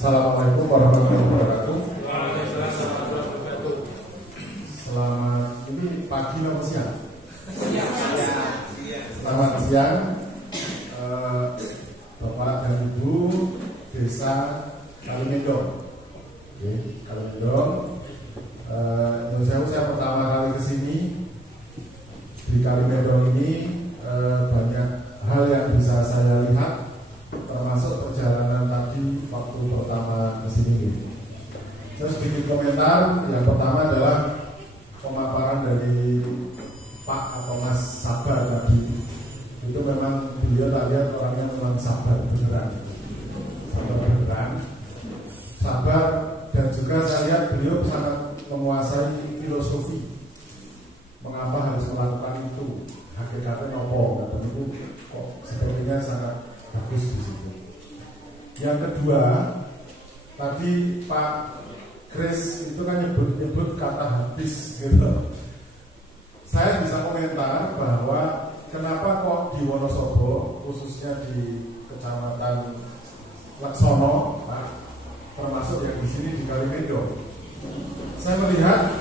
Assalamualaikum warahmatullahi wabarakatuh. Selamat ini pagi atau siang? Selamat siang, Bapak dan Ibu Desa Kalimendong. Oke, Kalimendong. Saya pertama kali kesini di Kalimendong ini, banyak hal yang bisa saya lihat, termasuk perjalanan tadi waktu pertama kesini. Terus sedikit komentar. Yang pertama adalah pemaparan dari Pak atau Mas Sabar tadi. Itu memang beliau tak lihat orangnya memang sabar beneran, sabar, dan juga saya lihat beliau sangat menguasai filosofi mengapa harus melakukan itu, hakikatnya nopo, dan itu kok sepertinya sangat bagus di situ. Yang kedua, tadi Pak Kris itu kan nyebut kata habis gitu. Saya bisa komentar bahwa kenapa kok di Wonosobo, khususnya di Kecamatan Laksono, Pak, termasuk yang di sini di Kalimendong, saya melihat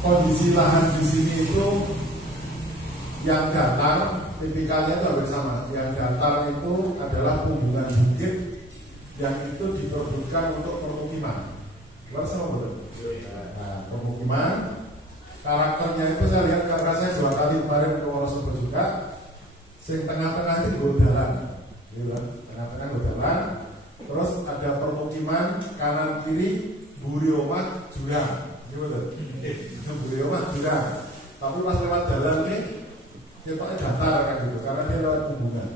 kondisi lahan di sini itu yang datar, tipikalnya itu hampir sama. Yang datar itu adalah punggungan bukit yang itu diperbutkan untuk permukiman. Luar sama betul. Nah, pemukiman, karakternya itu saya lihat karena saya 2 kali kemarin ke Wonosobo juga. Yang tengah-tengah itu godalan, tengah-tengah godalan. Terus ada permukiman kanan kiri buri omah jurang, betul. Buri omah jurang. Tapi pas lewat jalan ini dia pakai datar kan gitu, karena dia lewat punggungan.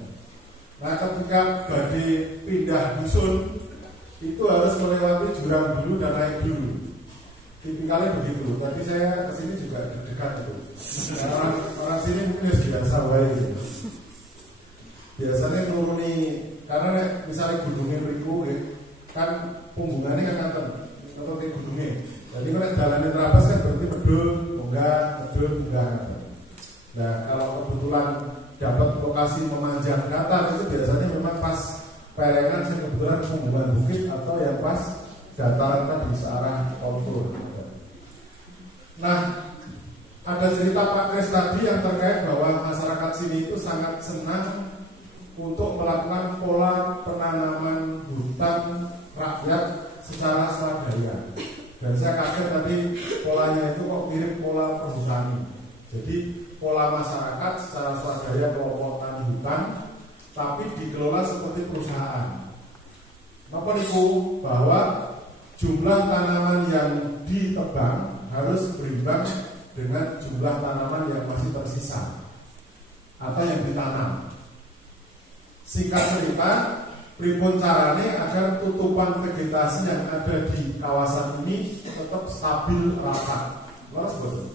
Nah, ketika badai pindah dusun itu harus melewati jurang dulu dan naik dulu. Tipikalnya begitu. Tadi saya kesini juga dekat itu. Nah, orang sini mungkin biasa gitu. Biasanya turuni, karena misalnya gunungnya beriku, kan punggungannya kan nganten, atau kayak gunungnya. Jadi kalau jalannya terabas kan berarti bedul, munggah. Nah, kalau kebetulan dapat lokasi memanjang datar itu biasanya memang pas perengan yang kebetulan punggungan bukit atau yang pas dataran tadi searah kontur. Nah, ada cerita Pak Kris tadi yang terkait bahwa masyarakat sini itu sangat senang untuk melakukan pola penanaman hutan rakyat secara swadaya. Dan saya kaget tadi polanya itu kok mirip pola perhutani. Jadi pola masyarakat secara swadaya kelompok tani hutan, tapi dikelola seperti perusahaan. Napa niku bahwa jumlah tanaman yang ditebang harus berimbang dengan jumlah tanaman yang masih tersisa atau yang ditanam. Singkat cerita, pripun carane agar tutupan vegetasi yang ada di kawasan ini tetap stabil rapat. Leres betul.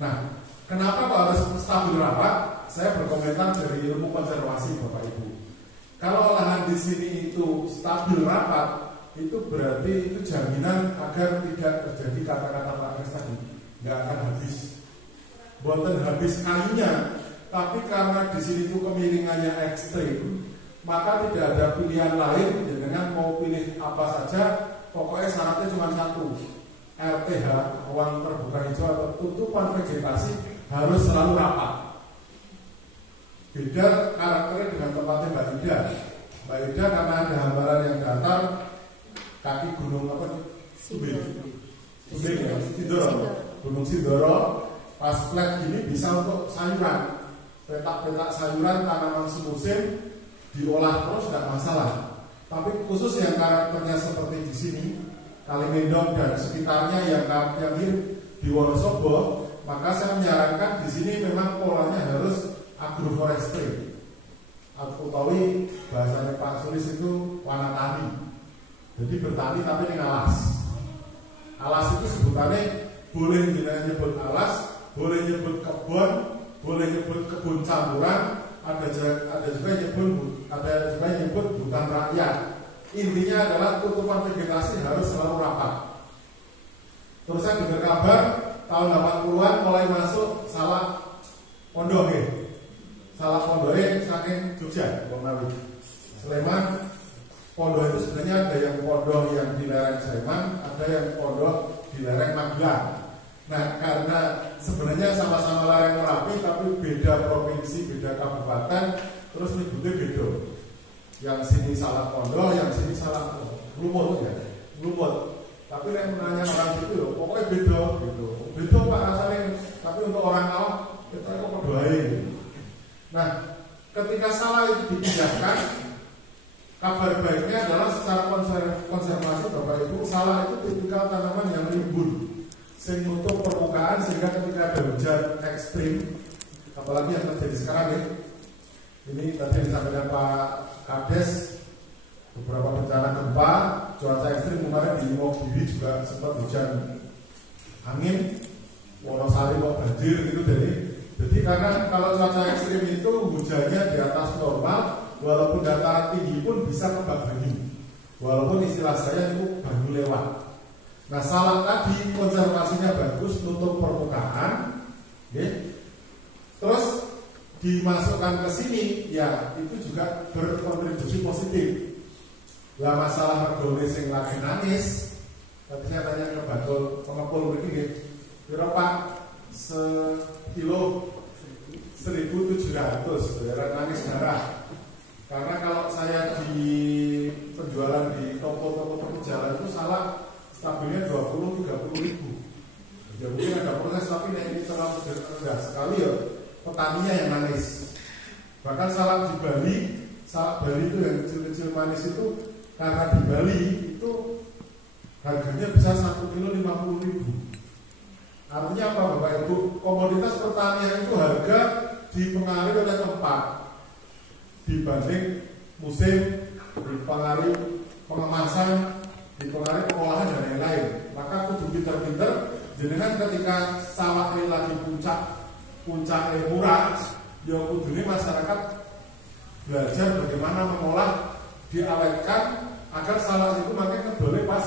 Nah, kenapa kok harus stabil rapat? Saya berkomentar dari ilmu konservasi Bapak Ibu. Kalau lahan di sini itu stabil rapat, itu berarti itu jaminan agar tidak terjadi kata-kata Pak Kris tadi, nggak akan habis. Buatan habis kayunya, tapi karena di sini itu kemiringannya ekstrim, maka tidak ada pilihan lain dengan mau pilih apa saja. Pokoknya syaratnya cuma satu, RTH, ruang terbuka hijau atau tutupan vegetasi harus selalu rapat. Beda karakternya dengan tempatnya Mbak Ida. Mbak Ida karena ada hamparan yang datar, kaki gunung apa? Gunung Sindoro, pas flat gini bisa untuk sayuran, petak-petak sayuran tanaman semusim diolah terus tidak masalah. Tapi khusus yang karakternya seperti di sini, Kalimendong dan sekitarnya yang mirip di Wonosobo, maka saya menyarankan di sini memang polanya harus agroforestry. Aku tahu bahasanya Pak Sulis itu wanatani. Jadi bertani tapi dengan alas. Alas itu sebutannya boleh nyebut alas, boleh nyebut kebun, boleh nyebut kebun campuran, ada juga nyebut hutan rakyat. Intinya adalah tutupan vegetasi harus selalu rapat. Terus saya dengar kabar tahun 80-an mulai masuk salah pondok saking Jogja, Bang Nawi, Sleman, Pondok itu sebenarnya ada yang pondok yang di lereng Sleman, ada yang pondok di lereng Magelang. Nah, karena sebenarnya sama-sama lereng Merapi tapi beda provinsi, beda kabupaten, terus nyebutnya beda. Yang sini salah pondok, yang sini salah lumut ya, lumut. Tapi yang menanya orang itu loh, pokoknya beda gitu. Beda Pak rasanya, tapi untuk orang awam kita kok berdoain. Nah, ketika salah itu dipindahkan, kabar baiknya adalah secara konservasi Bapak Ibu, salah itu tipikal tanaman yang rimbun, sehingga nutup permukaan sehingga ketika ada hujan ekstrim, apalagi yang terjadi sekarang ya. Ini tadi yang disampaikan Pak Kades, beberapa bencana gempa, cuaca ekstrim kemarin di Wonogiri juga sempat hujan angin, Wonosari mau banjir gitu. Jadi karena kalau cuaca ekstrim itu hujannya di atas normal, walaupun dataran tinggi pun bisa kebak banyu, walaupun istilah saya itu banyu lewat. Nah, salah tadi konservasinya bagus, nutup permukaan, ya. Terus dimasukkan ke sini, ya itu juga berkontribusi positif. Lah masalah regone sing lagi nangis, tadi saya tanya ke Bakul pengepul begini, kira Pak sekilo 1.700 daerah nangis darah. Karena kalau saya di penjualan di toko-toko jalan itu salah stabilnya 20-30 ribu. Ya mungkin ada proses, tapi ini terlalu rendah sekali ya. Petaninya yang nangis. Bahkan salak di Bali, salak Bali itu yang kecil-kecil manis itu, karena di Bali itu harganya bisa 1 kilo 50 ribu. Artinya apa Bapak Ibu? Komoditas pertanian itu harga dipengaruhi oleh tempat dibanding musim, dipengaruhi pengemasan, dipengaruhi pengolahan dan lain-lain. Maka kudu pinter-pinter. Jenengan ketika salak ini lagi puncaknya murah, ya kudune masyarakat belajar bagaimana mengolah, diawetkan agar salak itu makin kedole pas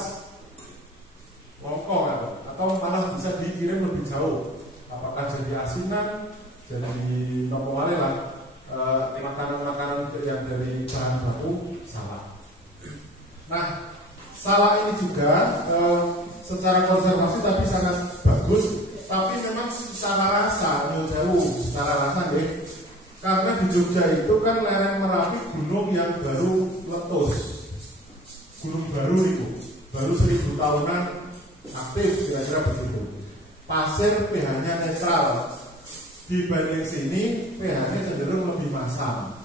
longkong atau malah bisa dikirim lebih jauh. Apakah jadi asinan, jadi nopo lah, makanan-makanan yang dari bahan baku salak. Nah, salak ini juga secara konservasi tapi sangat bagus. Tapi memang secara rasa, secara rasa deh, karena di Jogja itu kan lereng Merapi gunung yang baru meletus, gunung baru itu, baru 1000 tahunan aktif, kira-kira begitu. Pasir pH-nya netral, dibanding sini pH-nya cenderung lebih masam.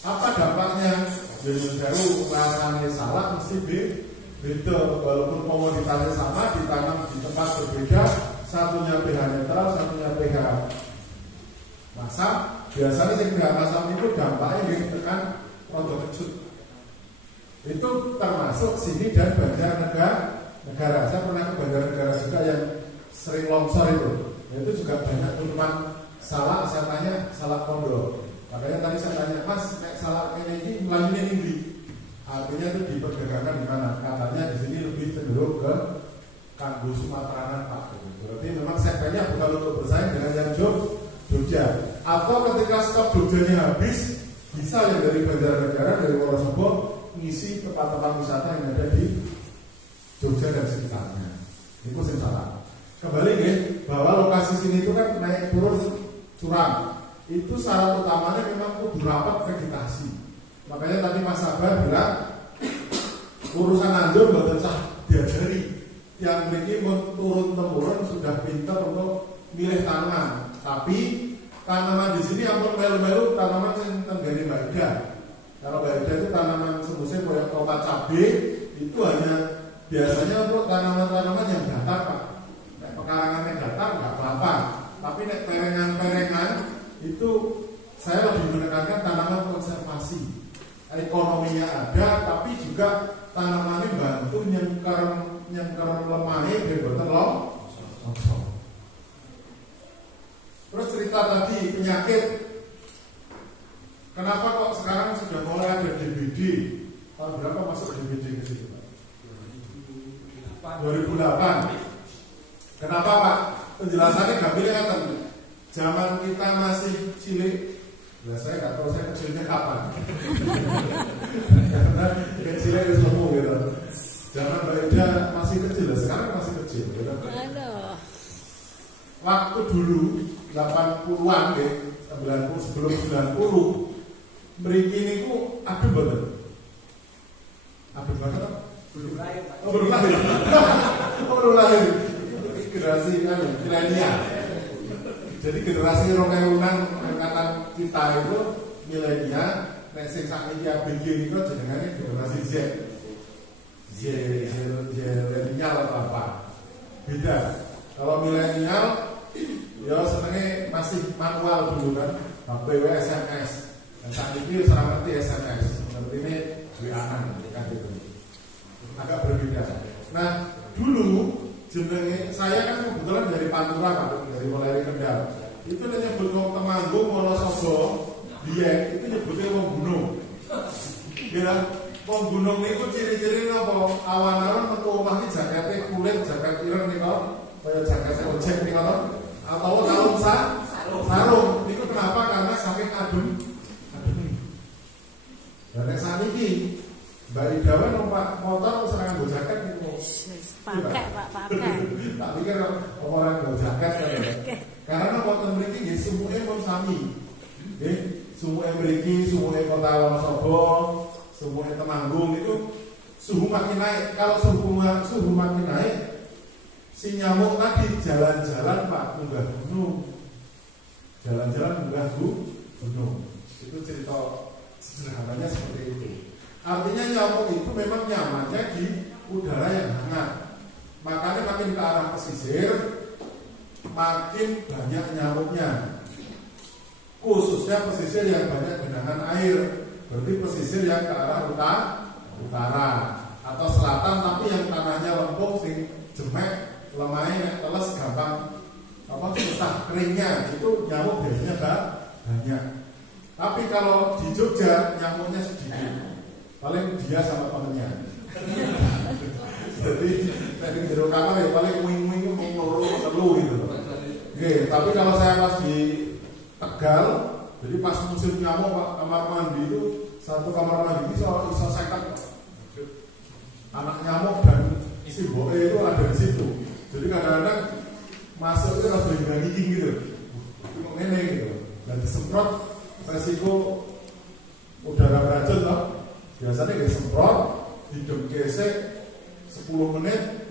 Apa dampaknya? Gunung baru rasanya salak mesti beda, walaupun komoditasnya sama, ditanam di tempat berbeda. Satunya pH netral, satunya pH masam. Biasanya yang pH masam itu dampaknya ditekan rodo kecut. Itu termasuk sini dan Banjarnegara. Saya pernah ke Banjarnegara juga yang sering longsor itu. Itu juga banyak turunan salak. Saya tanya salak pondok. Makanya tadi saya tanya, Mas, salak ini melayunya tinggi. Artinya itu diperdagangkan di mana? Katanya di sini lebih cenderung ke Kanggo Sumateranan Pak. Berarti memang segmennya bukan untuk bersaing dengan yang Jogja. Atau ketika stok Jogjanya habis, bisa yang dari Banjarnegara, dari Wonosobo ngisi tempat-tempat wisata yang ada di Jogja dan sekitarnya. Itu yang salah. Kembali nih, bahwa lokasi sini itu kan naik turun curam. Itu syarat utamanya memang kudu rapat vegetasi. Makanya tadi Mas Sabar bilang urusan anjur nggak cah diajari. Yang memiliki turun-temurun sudah pintar untuk milih tanaman. Tapi tanaman di sini ampun melu-melu tanaman yang tenggari Mbak Ida. Kalau Mbak Ida itu tanaman semusim kayak tomat cabai itu hanya biasanya untuk tanaman-tanaman yang datar Pak. Kayak pekarangan yang datar nggak apa-apa. Tapi nek perengan-perengan itu saya lebih menekankan tanaman konservasi. Ekonominya ada, tapi juga tanamannya bantu nyengker lemahnya biar boten longsor. Terus cerita tadi penyakit. Kenapa kok sekarang sudah mulai ada DBD? Tahun berapa masuk DBD ke situ Pak? 2008. Kenapa Pak? Penjelasannya gampangnya kan zaman kita masih cilik. Ya saya nggak tahu saya kecilnya kapan. Karena kecilnya Mbak Ida masih kecil, sekarang masih kecil. Ya. Waktu dulu 80-an deh, 90 sebelum 90, mriki niku adem banget. Adem banget apa? Belum lahir. Oh, belum lahir. Oh, belum lahir. Generasi milenial. Jadi generasi 2000-an angkatan kita itu milenial, nek sing sakniki ABG niku jenengane generasi Z. Milenial atau apa? Beda. Kalau milenial ya senengnya masih manual dulu kan, HP SMS. Dan saat ini serang ngerti SMS, seperti ini WA-an kan gitu. Agak berbeda. Nah, dulu jenenge saya kan kebetulan dari Pantura Pak, dari Mulai Kendal. Itu nyebut wong Temanggung, Wonosobo, Biyen itu nyebutnya wong gunung. Ya, wong gunung niku ciri-ciri napa? Awan-awan metu omah iki jakete kulit, jaket ireng nika, kaya jaket ojek nika atau kalung sarung. Niku kenapa? Karena saking adem. Dan nek saniki Mbak Ida numpak motor serangan nggo jaket niku. Pakai Pak, pakai. Tak pikir orang nggo jaket kan. Karena wonten mriki nggih sumuke pun sami. Nggih, sumuke mriki, sumuke Kota Wonosobo, sumuke Temanggung itu suhu makin naik. Kalau suhu makin naik, si nyamuk tadi jalan-jalan Pak munggah gunung. Jalan-jalan munggah gunung. Itu cerita sederhananya seperti itu. Artinya nyamuk itu memang nyamannya di udara yang hangat. Makanya makin ke arah pesisir, makin banyak nyamuknya. Khususnya pesisir yang banyak genangan air. Berarti pesisir yang ke arah utara atau selatan, tapi yang tanahnya lempung, sing jemek, lemahnya teles, gampang susah keringnya, itu nyamuk biasanya banyak. Tapi kalau di Jogja nyamuknya sedikit, paling dia sama temennya. Jadi tadi di kamar ya paling wing-wing telu gitu. Oke, tapi kalau saya pas di Tegal, jadi pas musim nyamuk kamar mandi itu, satu kamar mandi itu iso 50 anak nyamuk dan isi boe itu ada di situ. Jadi kadang-kadang masuk itu harus digiging gitu, ini gitu. Dan disemprot resiko udara beracun loh. Biasanya disemprot, hidung gesek 10 menit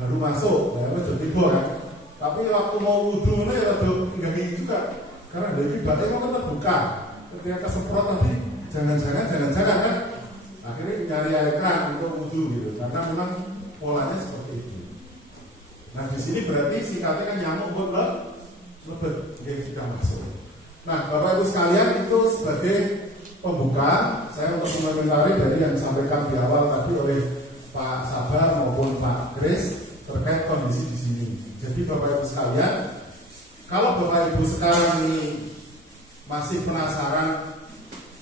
baru masuk, baru jadi bor kan. Tapi waktu mau wudhu ini ya enggak juga, karena dari batin kan terbuka. Ketika kesemprot nanti jangan-jangan kan, akhirnya nyari air keran untuk wudhu gitu, karena memang polanya seperti itu. Nah di sini berarti sikatnya kan nyamuk buat lebet yang kita masuk. Nah Bapak Ibu sekalian, itu sebagai pembuka saya untuk mengomentari dari yang disampaikan di awal tadi oleh Pak Sabar maupun Pak Kris terkait kondisi di sini. Jadi Bapak Ibu sekalian, kalau Bapak Ibu sekarang ini masih penasaran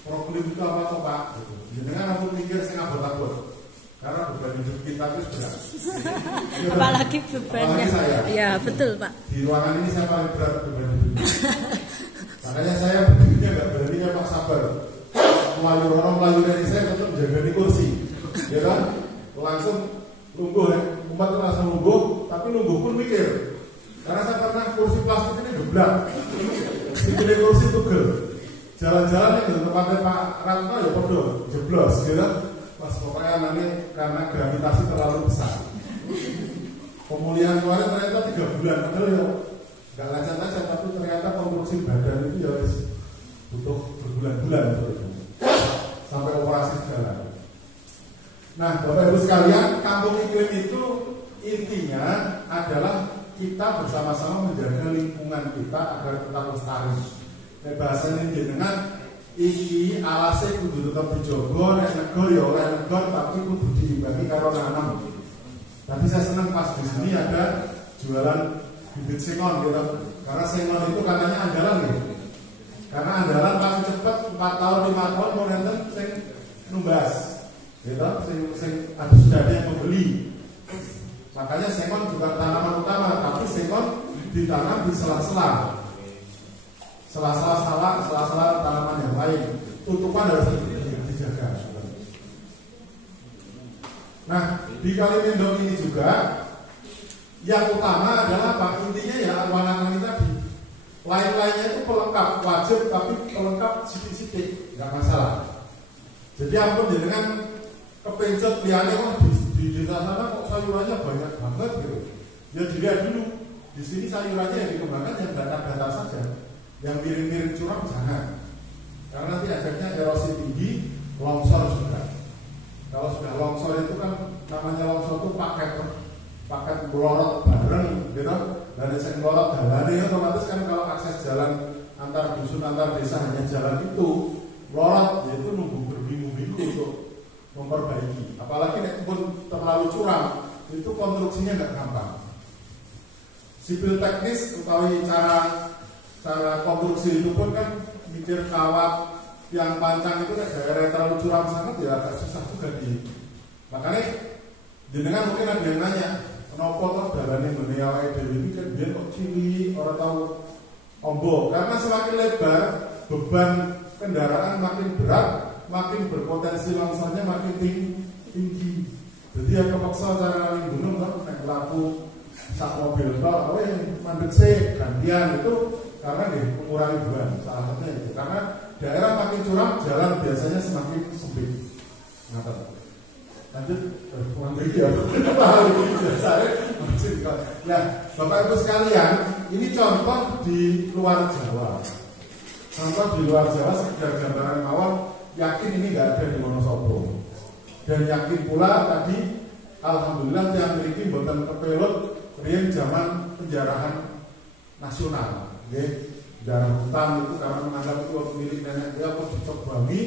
problem itu apa toh Pak? Jangan aku mikir saya abot-abot. Karena beban hidup kita itu berat. Apalagi bebannya. Saya. Ya betul Pak. Di ruangan ini saya paling berat beban hidup. Makanya saya berdirinya nggak beraninya Pak Sabar. Melayu dari saya tetap menjaga di kursi, ya kan? Langsung lungguh ya, umat langsung lungguh, tapi lungguh pun mikir. Karena saya pernah kursi plastik ini geblak, di kursi tugel, jalan-jalan itu tempatnya Pak Ratno ya podo jeblos, ya kan? Pas pokoknya nanti karena gravitasi terlalu besar. Pemulihan kemarin ternyata 3 bulan, padahal ya nggak lancar-lancar, tapi ternyata konstruksi badan itu ya butuh berbulan-bulan sampai operasi jalan. Nah, Bapak Ibu sekalian, kampung iklim itu intinya adalah kita bersama-sama menjaga lingkungan kita agar tetap lestari. Bahasa ini dengan iki alase kudu tetap dijogo, nek negor ya oleh negor, tapi kudu diimbangi karo nanam. Tapi saya senang pas di sini ada jualan bibit sengon gitu. Karena sengon itu katanya andalan gitu. Karena andalan paling cepat 4 tahun 5 tahun mau nonton sing numbas, gitu, sing sudah ada yang membeli. Makanya sengon juga tanaman utama, tapi sengon ditanam di sela-sela tanaman yang lain. Tutupan harus dijaga. Nah, di Kalimendong ini juga yang utama adalah apa? Intinya ya arwana ini tadi. Lain-lainnya itu pelengkap, wajib tapi pelengkap sithik-sithik, nggak masalah. Jadi ampun jenengan kepencet liane kok di sana kok sayurannya banyak banget gitu. Ya dilihat dulu. Di sini sayurannya yang dikembangkan yang datar-datar saja. Yang miring-miring curam jangan. Karena nanti efeknya erosi tinggi, longsor juga. Kalau sudah longsor itu kan namanya longsor itu paket melorot bareng gitu. Dan yang melorot dalane otomatis kan kalau akses jalan antar dusun antar desa hanya jalan itu melorot, yaitu nunggu berminggu-minggu untuk memperbaiki. Apalagi nek pun terlalu curam, itu konstruksinya nggak gampang. Sipil teknis utawi cara konstruksi itu pun kan mikir kawat yang pancang itu kan daerah terlalu curam sangat ya agak susah juga makanya jenengan mungkin ada yang nanya kenapa toh dalane ngene awake dhewe iki kan biyen kok cilik ora tahu ombo, karena semakin lebar beban kendaraan makin berat, makin berpotensi longsornya makin tinggi. Jadi ya kepaksa cara naik gunung kan naik laku sak mobil toh mandek sih gantian itu karena mengurangi beban salah satunya itu. Karena daerah makin curam, jalan biasanya semakin sempit. Lanjut, Nah, Bapak Ibu sekalian, ini contoh di luar Jawa. Contoh di luar Jawa sekedar gambaran awal, yakin ini nggak ada di Wonosobo. Dan yakin pula tadi, alhamdulillah yang memiliki boten kepelut riyen zaman penjarahan nasional. Penjarahan hutan itu karena menganggap itu milik nenek dia pun dicobangi,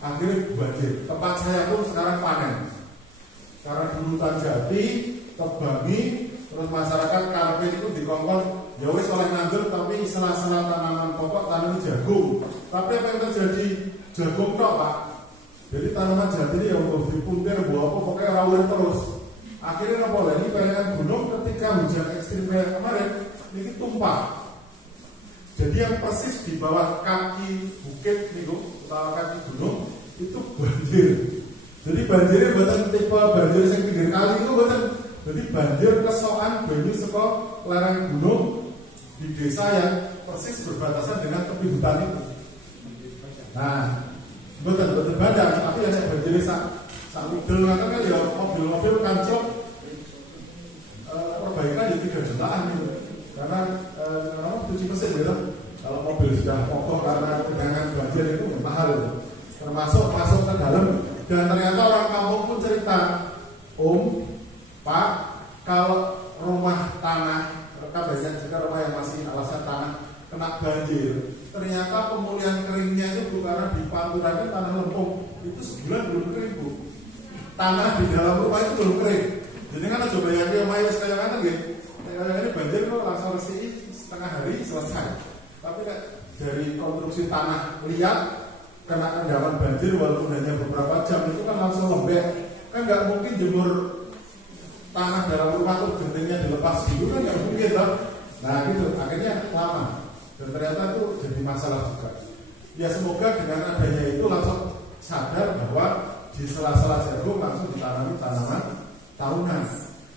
akhirnya banjir. Tempat saya pun sekarang panen. Karena di hutan jati, tebangi, terus masyarakat karpet itu dikongkol, ya wis oleh nandur tapi sela-sela tanaman pokok tanam jagung. Tapi apa yang terjadi? Jagung tok, Pak. Jadi tanaman jati ini ya untuk dipuntir buah apa pokoknya rawir terus. Akhirnya apa lagi? Kayak gunung ketika hujan ekstrim kayak kemarin ini tumpah. Jadi yang persis di bawah kaki bukit nih, bawah kaki gunung itu banjir. Jadi banjirnya bukan tipe banjir yang pinggir kali itu bukan. Jadi banjir kesokan banyu saka lereng gunung di desa yang persis berbatasan dengan tepi hutan itu. Nah, betul badan, tapi yang banjir sak widul kan ya mobil-mobil kancok perbaikan ya 3 jutaan gitu. Karena 7% gitu. Kalau mobil sudah mogok karena genangan banjir itu mahal itu. Termasuk masuk ke dalam. Dan ternyata orang kampung pun cerita, Om, Pak, kalau rumah tanah, mereka banyak juga rumah yang masih alasan tanah kena banjir. Ternyata pemulihan keringnya itu bukan karena di panturannya tanah lempung, itu sebulan belum kering, Bu. Tanah di dalam rumah itu belum kering. Jadi kan coba yang dia main sekali kan gitu. Kayak ini banjir kok langsung bersih setengah hari selesai. Tapi dari konstruksi tanah liat kena endapan banjir walaupun hanya beberapa jam itu kan langsung lembek. Kan nggak mungkin jemur tanah dalam rumah tuh gentingnya dilepas gitu kan nggak mungkin lah. Nah gitu akhirnya lama dan ternyata itu jadi masalah juga. Ya semoga dengan adanya itu langsung sadar bahwa di sela-sela jagung langsung ditanami tanaman tahunan.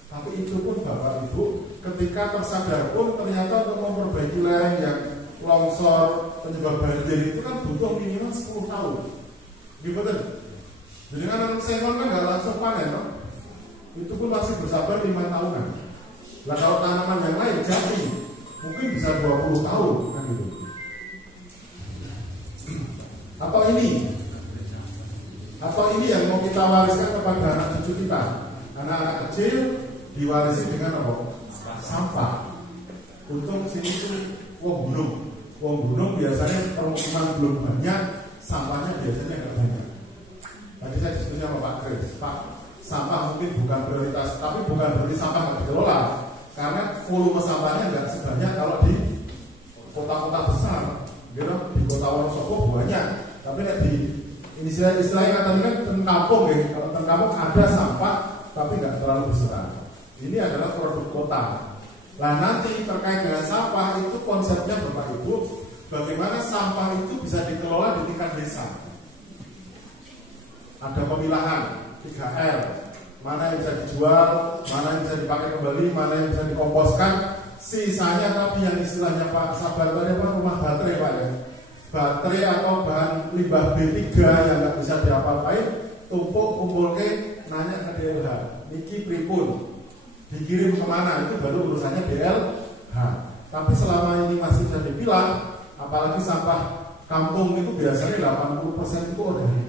Tapi itu pun Bapak Ibu ketika tersadar pun ternyata untuk memperbaiki lereng yang longsor penyebab banjir itu kan butuh minimal 10 tahun. Gimana? Jadi kan sengon kan nggak langsung panen, no? Itu pun masih bersabar 5 tahunan. Nah kalau tanaman yang lain jati mungkin bisa 20 tahun kan gitu. Atau ini yang mau kita wariskan kepada anak cucu kita. Anak-anak kecil diwarisi dengan apa? Sampah. Untung sini tuh wong gunung biasanya permukiman belum banyak, sampahnya biasanya nggak banyak. Tadi saya diskusi sama Pak Kris, Pak, sampah mungkin bukan prioritas, tapi bukan berarti sampah nggak dikelola, karena volume sampahnya nggak sebanyak kalau di kota-kota besar, gitu. Di kota Wonosobo banyak, tapi di ini istilahnya tadi kan kampung ya, kalau kampung ada sampah, tapi nggak terlalu besar. Ini adalah produk kota. Nah nanti terkait dengan sampah itu konsepnya Bapak Ibu, bagaimana sampah itu bisa dikelola di tingkat desa. Ada pemilahan 3R, mana yang bisa dijual, mana yang bisa dipakai kembali, mana yang bisa dikomposkan. Sisanya tapi yang istilahnya Pak Sabar tadi apa, rumah baterai Pak ya, baterai atau bahan limbah B3 yang nggak bisa diapa-apain, tumpuk kumpul ke nanya ke DLH, niki pripun, dikirim kemana, itu baru urusannya DLH. Tapi selama ini masih bisa dipilah, apalagi sampah kampung itu biasanya 80% itu organik.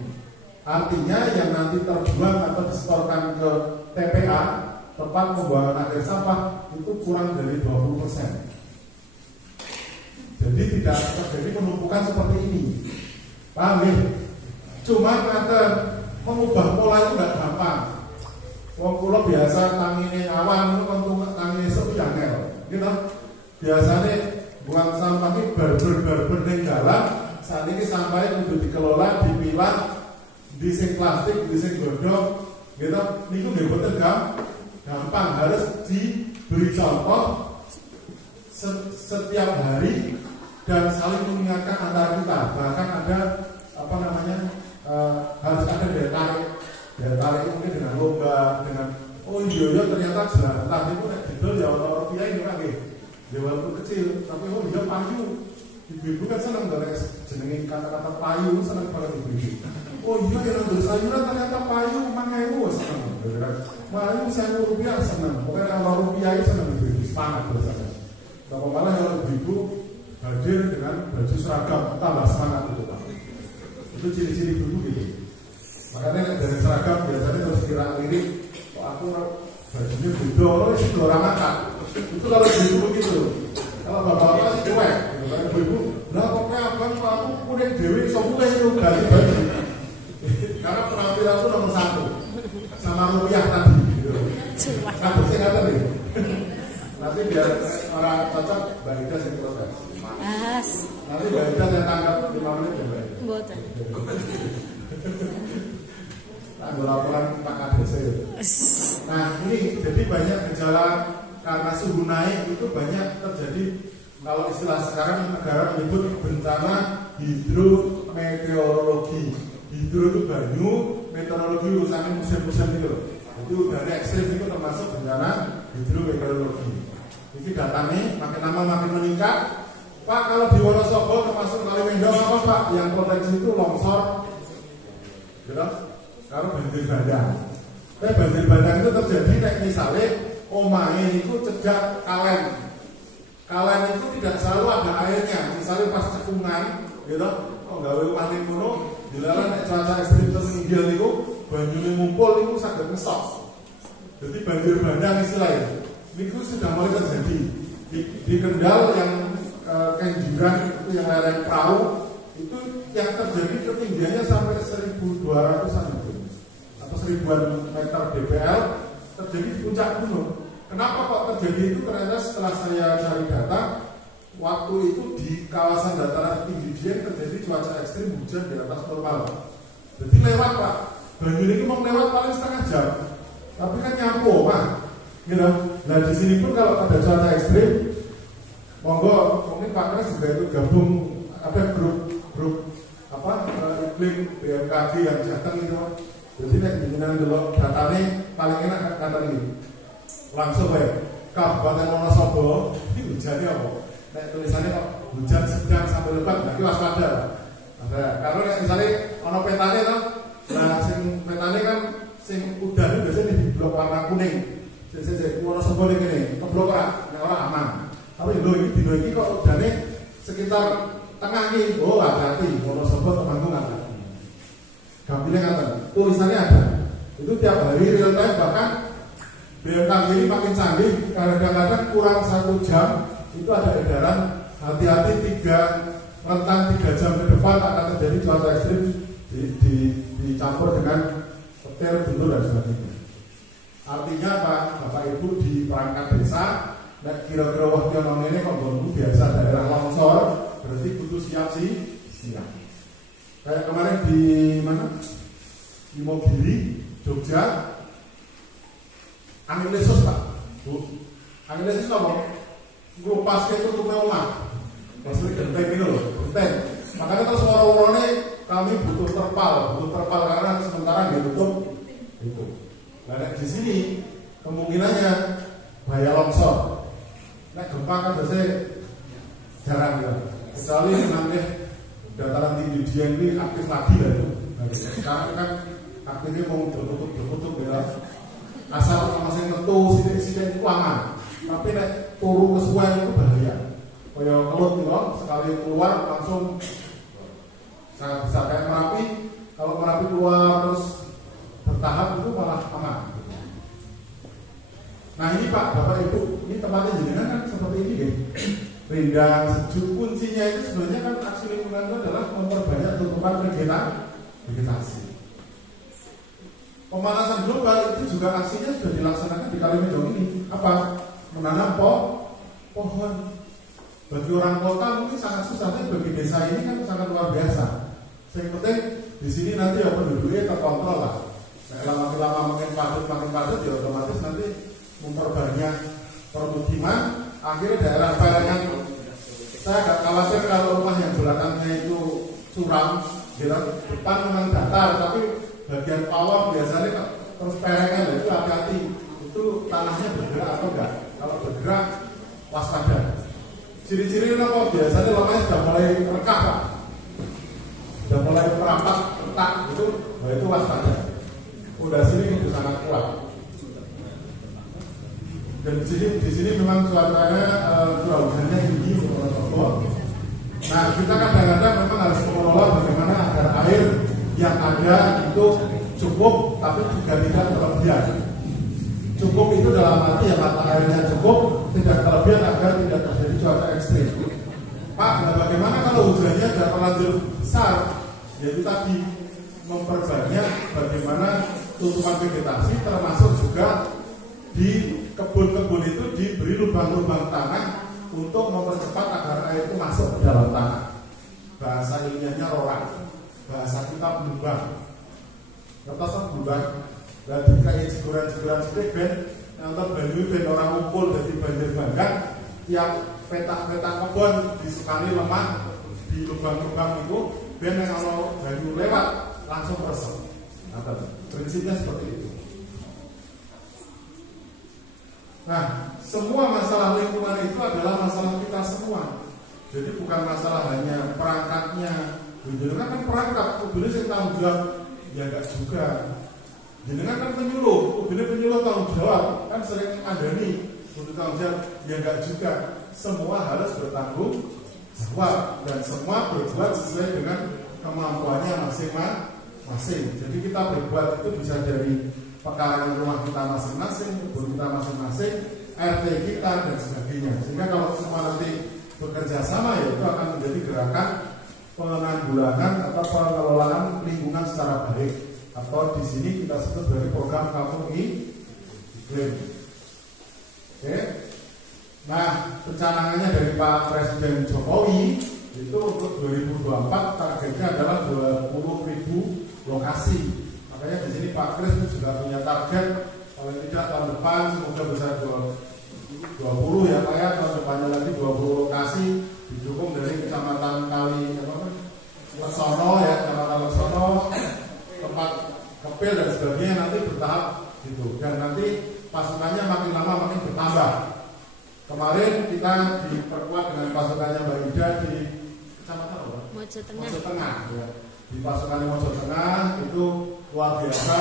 Artinya yang nanti terbuang atau disetorkan ke TPA, tempat pembuangan akhir sampah, itu kurang dari 20%. Jadi tidak terjadi penumpukan seperti ini. Paham ya? Cuma kata mengubah pola itu tidak gampang. Wong kula biasa tangine awan, itu tangine sepi angel. Gitu. Biasanya buang sampah ini barber ning dalan, saat ini sampahnya kudu dikelola, dipilah, di sing plastik, di sing godhong, gitu. Niku nggih boten gampang, harus diberi contoh setiap hari dan saling mengingatkan antara kita. Bahkan ada apa namanya, harus ada daya tarik mungkin dengan lomba, dengan oh iya ternyata jelantah itu nek didol ya ono rupiah ini kan nggih. Ya walaupun kecil, tapi oh iya payu. Ibu-ibu kan seneng banget jenenge kata-kata payu, seneng banget ibu-ibu. Oh iya ya nonton sayuran ternyata payu 5.000 seneng. Payu 1.000 rupiah seneng. Pokoknya kalau rupiah itu seneng ibu-ibu, semangat biasanya. Kalau malah kalau ibu hadir dengan baju seragam, tambah semangat itu Pak. Itu ciri-ciri ibu gitu. Makanya dari seragam biasanya terus kira-kira kok aku bajunya beda, oh itu orang makan. Itu kalau ibu begitu. Kalau bapak-bapak sih cuek. Kalau ibu, lah pokoknya abang aku kuning dewi semua itu ganti baju. Karena penampilan itu nomor 1 sama rupiah tadi. Gitu. Nah, bersih kata nih. Nanti biar orang cocok, Mbak Ida yang proses. Nanti Mbak Ida yang tangkap 5 menit ya Mbak Ida. Betul. Tanggal laporan Pak KDC. Nah ini jadi banyak gejala karena suhu naik itu banyak terjadi. Kalau istilah sekarang negara menyebut bencana hidrometeorologi. Hidro itu banyu, meteorologi urusannya musim-musim itu. Itu dari ekstrim itu termasuk bencana hidrometeorologi. Ini datanya makin lama makin meningkat. Pak kalau di Wonosobo termasuk Kaliwendong apa Pak yang potensi itu longsor, gitu? Kalau banjir bandang. Banjir bandang itu terjadi kayak misalnya omahe itu cedhak kalen. Kalen itu tidak selalu ada airnya. Misalnya pas cekungan, gitu, kok gawe omah ning kono, dilalah nek cuaca ekstrem terus niku banyune ngumpul niku saged ngesok. Jadi banjir bandang istilahnya. Niku sudah mulai terjadi di Kendal yang Kenjuran itu yang lereng perahu itu yang terjadi ketinggiannya sampai 1.200-an atau 1.000-an meter DPL terjadi di puncak gunung. Kenapa kok terjadi itu? Ternyata setelah saya cari data, waktu itu di kawasan dataran tinggi Dieng terjadi cuaca ekstrim, hujan di atas normal. Jadi lewat Pak, banjir ini mau lewat paling setengah jam, tapi kan nyampo Pak. Gitu. Nah di sini pun kalau ada cuaca ekstrim, monggo mungkin Pak Kres juga itu gabung ada grup apa iklim BMKG yang jateng itu. Jadi nek jenengan delok datane paling enak kata ini. Langsung ya Kabupaten Wonosobo ini hujannya apa? Nek tulisannya kok hujan sedang sampai lebat, berarti waspada. Ada. Kalau nek misalnya ono petane toh, nah sing petane kan sing udan itu biasanya di blok warna kuning. Sing Wonosobo ini keblok ora, nek ora aman. Tapi lho dino iki kok udane sekitar tengah iki. Oh, hati-hati, Wonosobo Temanggung hati-hati. Gampilnya ngaten, tulisannya ada. Itu tiap hari real time, bahkan BMKG ini makin canggih, kadang-kadang kurang 1 jam itu ada edaran hati-hati rentang 3 jam ke depan akan terjadi cuaca ekstrim dicampur dengan petir, guntur dan sebagainya. Artinya Pak, Bapak Ibu di perangkat desa, nek kira-kira waktu yang ini kok biasa daerah longsor, berarti butuh siap. Kayak kemarin di mana? Di Mogiri, Jogja, angin lesus Pak. Angin lesus apa? Ngupas ke itu tutup omah. Maksudnya genteng gitu loh, genteng. Makanya terus orang-orangnya kami butuh terpal karena sementara ditutup itu. Nah, di sini kemungkinannya bahaya longsor. Nek gempa kan biasanya jarang ya. Kecuali nanti dataran tinggi Dieng ini aktif lagi lah itu. Sekarang kan aktifnya mau berkutuk ya. Asal masih metu sidik-sidik itu aman. Tapi nek turu kesuwen itu bahaya. Kayak kelut gitu, sekali keluar langsung sangat besar kayak Merapi. Kalau Merapi keluar terus bertahap itu malah aman. Nah ini Pak, Bapak Ibu, ini tempatnya jenengan kan seperti ini ya. Rindang, sejuk, kuncinya itu sebenarnya kan aksi lingkungan itu adalah memperbanyak tutupan vegetasi. Pemanasan global itu juga aksinya sudah dilaksanakan di Kalimendong ini. Apa? Menanam pohon. Bagi orang kota mungkin sangat susah, tapi bagi desa ini kan sangat luar biasa. Yang penting di sini nanti ya penduduknya terkontrol lah. Nah, lama-lama makin padat ya otomatis nanti memperbanyak permukiman. Akhirnya daerah bayangan saya agak khawatir kalau rumah yang belakangnya itu curam, depan memang datar, tapi bagian bawah biasanya terus perengan itu hati-hati. Itu tanahnya bergerak atau enggak? Kalau bergerak waspada. Ciri-ciri kok biasanya lemahnya sudah mulai rekah Pak, sudah mulai merapat retak itu, nah itu waspada. Udah sini itu sangat kuat. Dan di sini memang cuacanya curah hujannya tinggi. Nah kita kadang-kadang memang harus mengelola bagaimana agar air yang ada itu cukup, tapi juga tidak berlebihan. Cukup itu dalam arti ya mata airnya cukup, tidak berlebihan agar tidak terjadi cuaca ekstrim. Pak, nah bagaimana kalau hujannya sudah terlanjur besar? Yaitu tadi memperbanyak bagaimana tutupan vegetasi, termasuk juga di kebun-kebun itu diberi lubang-lubang tanah untuk mempercepat agar air itu masuk ke dalam tanah. Bahasa ilmiahnya rorak, bahasa kita belubang. Kertas belubang. Jadi kayak jeguran-jeguran sedikit ben nonton banyu ben orang ngumpul dari banjir bandang. Tiap petak-petak kebun disukani lemah di lubang-lubang itu ben yang kalau banyu lewat langsung resep. Nah, prinsipnya seperti itu. Nah, semua masalah lingkungan itu adalah masalah kita semua. Jadi bukan masalah hanya perangkatnya. Jenengan kan perangkat, kudunya sing tanggung jawab, ya enggak juga. Jenengan kan penyuluh, kudunya penyuluh tanggung jawab, kan sering andani, kudu tanggung jawab, ya enggak juga. Semua harus bertanggung jawab dan semua berbuat sesuai dengan kemampuannya masing-masing. Jadi kita berbuat itu bisa dari pekarangan rumah kita masing-masing, kebun kita masing-masing, RT kita dan sebagainya. Sehingga kalau semua nanti bekerja sama ya itu akan menjadi gerakan penanggulangan atau pengelolaan lingkungan secara baik, atau di sini kita sebut sebagai program kampung iklim. Oke. Nah, pencanangannya dari Pak Presiden Jokowi itu untuk 2024 targetnya adalah 20.000 lokasi. Makanya di sini Pak Kris juga punya target kalau tidak tahun depan semoga bisa 20 ya Pak ya, tahun depannya lagi 20 lokasi didukung dari Kecamatan Leksono ya, Kecamatan Leksono, tempat Kepil dan sebagainya nanti bertahap gitu. Dan nanti pasukannya makin lama makin bertambah. Kemarin kita diperkuat dengan pasukannya Mbak Ida di Kecamatan apa? Mojo Tengah ya. Di pasukan Mojo Tengah itu luar biasa.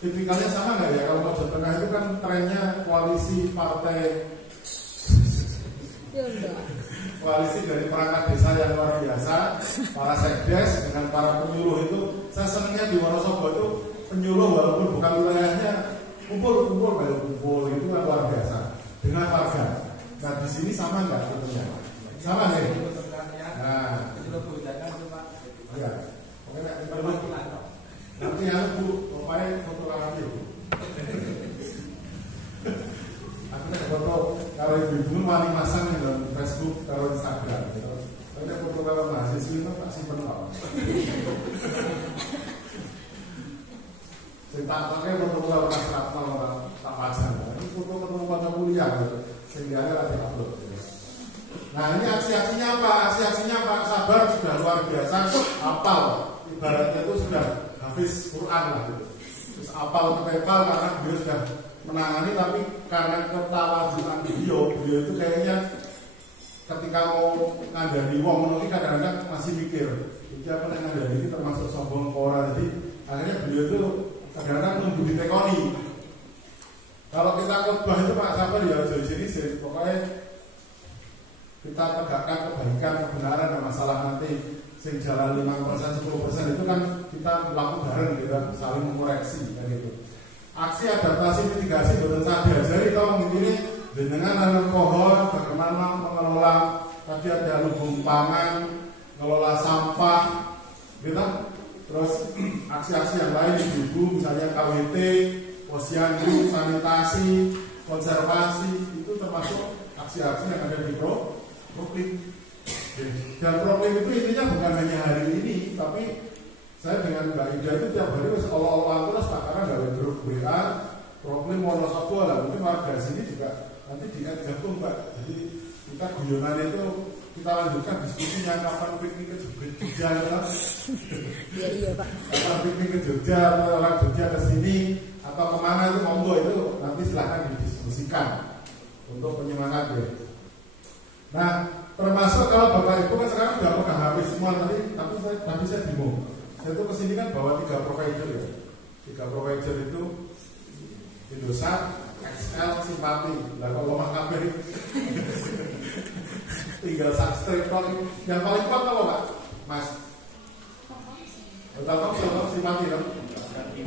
Tipikalnya sama nggak ya? Kalau Mojo Tengah itu kan trennya koalisi partai, koalisi dari perangkat desa yang luar biasa, para sekdes dengan para penyuluh itu. Saya senangnya di Wonosobo itu penyuluh walaupun bukan wilayahnya kumpul itu kan luar biasa dengan warga. Nah di sini sama nggak tentunya? Sama nih. Nah, ya. Oke, nanti aku upaya foto lagi. Aku nek foto kalau ibu wali masang dalam Facebook atau Instagram. Ada foto kalau mahasiswa itu tak simpen kok. Cerita pakai foto kalau masyarakat tak pasang. Ini foto ketemu pada kuliah sehingga ada upload. Nah ini aksi-aksinya apa? Aksi-aksinya Pak Sabar sudah luar biasa, hafal. Ibaratnya itu sudah hafiz Quran lah gitu. terus apal ketepal karena beliau sudah menangani, tapi karena ketawaduan beliau itu kayaknya ketika mau ngandani wong menurut kadang-kadang masih mikir itu apa yang ngandani ini termasuk sombong orang. Jadi akhirnya beliau itu kadang-kadang nunggu ditekoni. Kalau kita khotbah itu Pak Sabar ya jadi sini pokoknya kita tegakkan kebaikan, kebenaran, dan masalah nanti sing jalan 5%, 10% itu kan kita melakukan bareng gitu, saling mengoreksi kan gitu. Aksi adaptasi mitigasi betul saya diajari kalau ini dengan nanam pohon, bagaimana mengelola tadi ada lumbung pangan, mengelola sampah, gitu. Terus aksi-aksi yang lain ibu misalnya KWT, posyandu, sanitasi, konservasi itu termasuk aksi-aksi yang ada di Proklim. Dan Proklim itu intinya bukan hanya hari ini, tapi saya dengan Mbak Ida itu tiap hari harus Allah terus tak karena nggak grup WA Proklim Wonosobo lah, mungkin warga sini juga nanti digabung Mbak. Jadi kita guyonan itu kita lanjutkan diskusinya kapan piknik ke Jogja kan? Iya Pak. Kapan piknik ke Jogja atau orang Jogja ke sini atau kemana itu monggo itu nanti silahkan didiskusikan untuk penyemangat ya. Nah termasuk kalau Bapak Ibu kan sekarang sudah pegang HP semua tapi saya bingung. Saya tuh kesini kan bawa 3 provider ya. 3 provider itu Indosat, XL, Simpati. Lah kalau lemah kabel tinggal subscribe yang paling kuat apa Pak? Mas. Betul Simpati kan?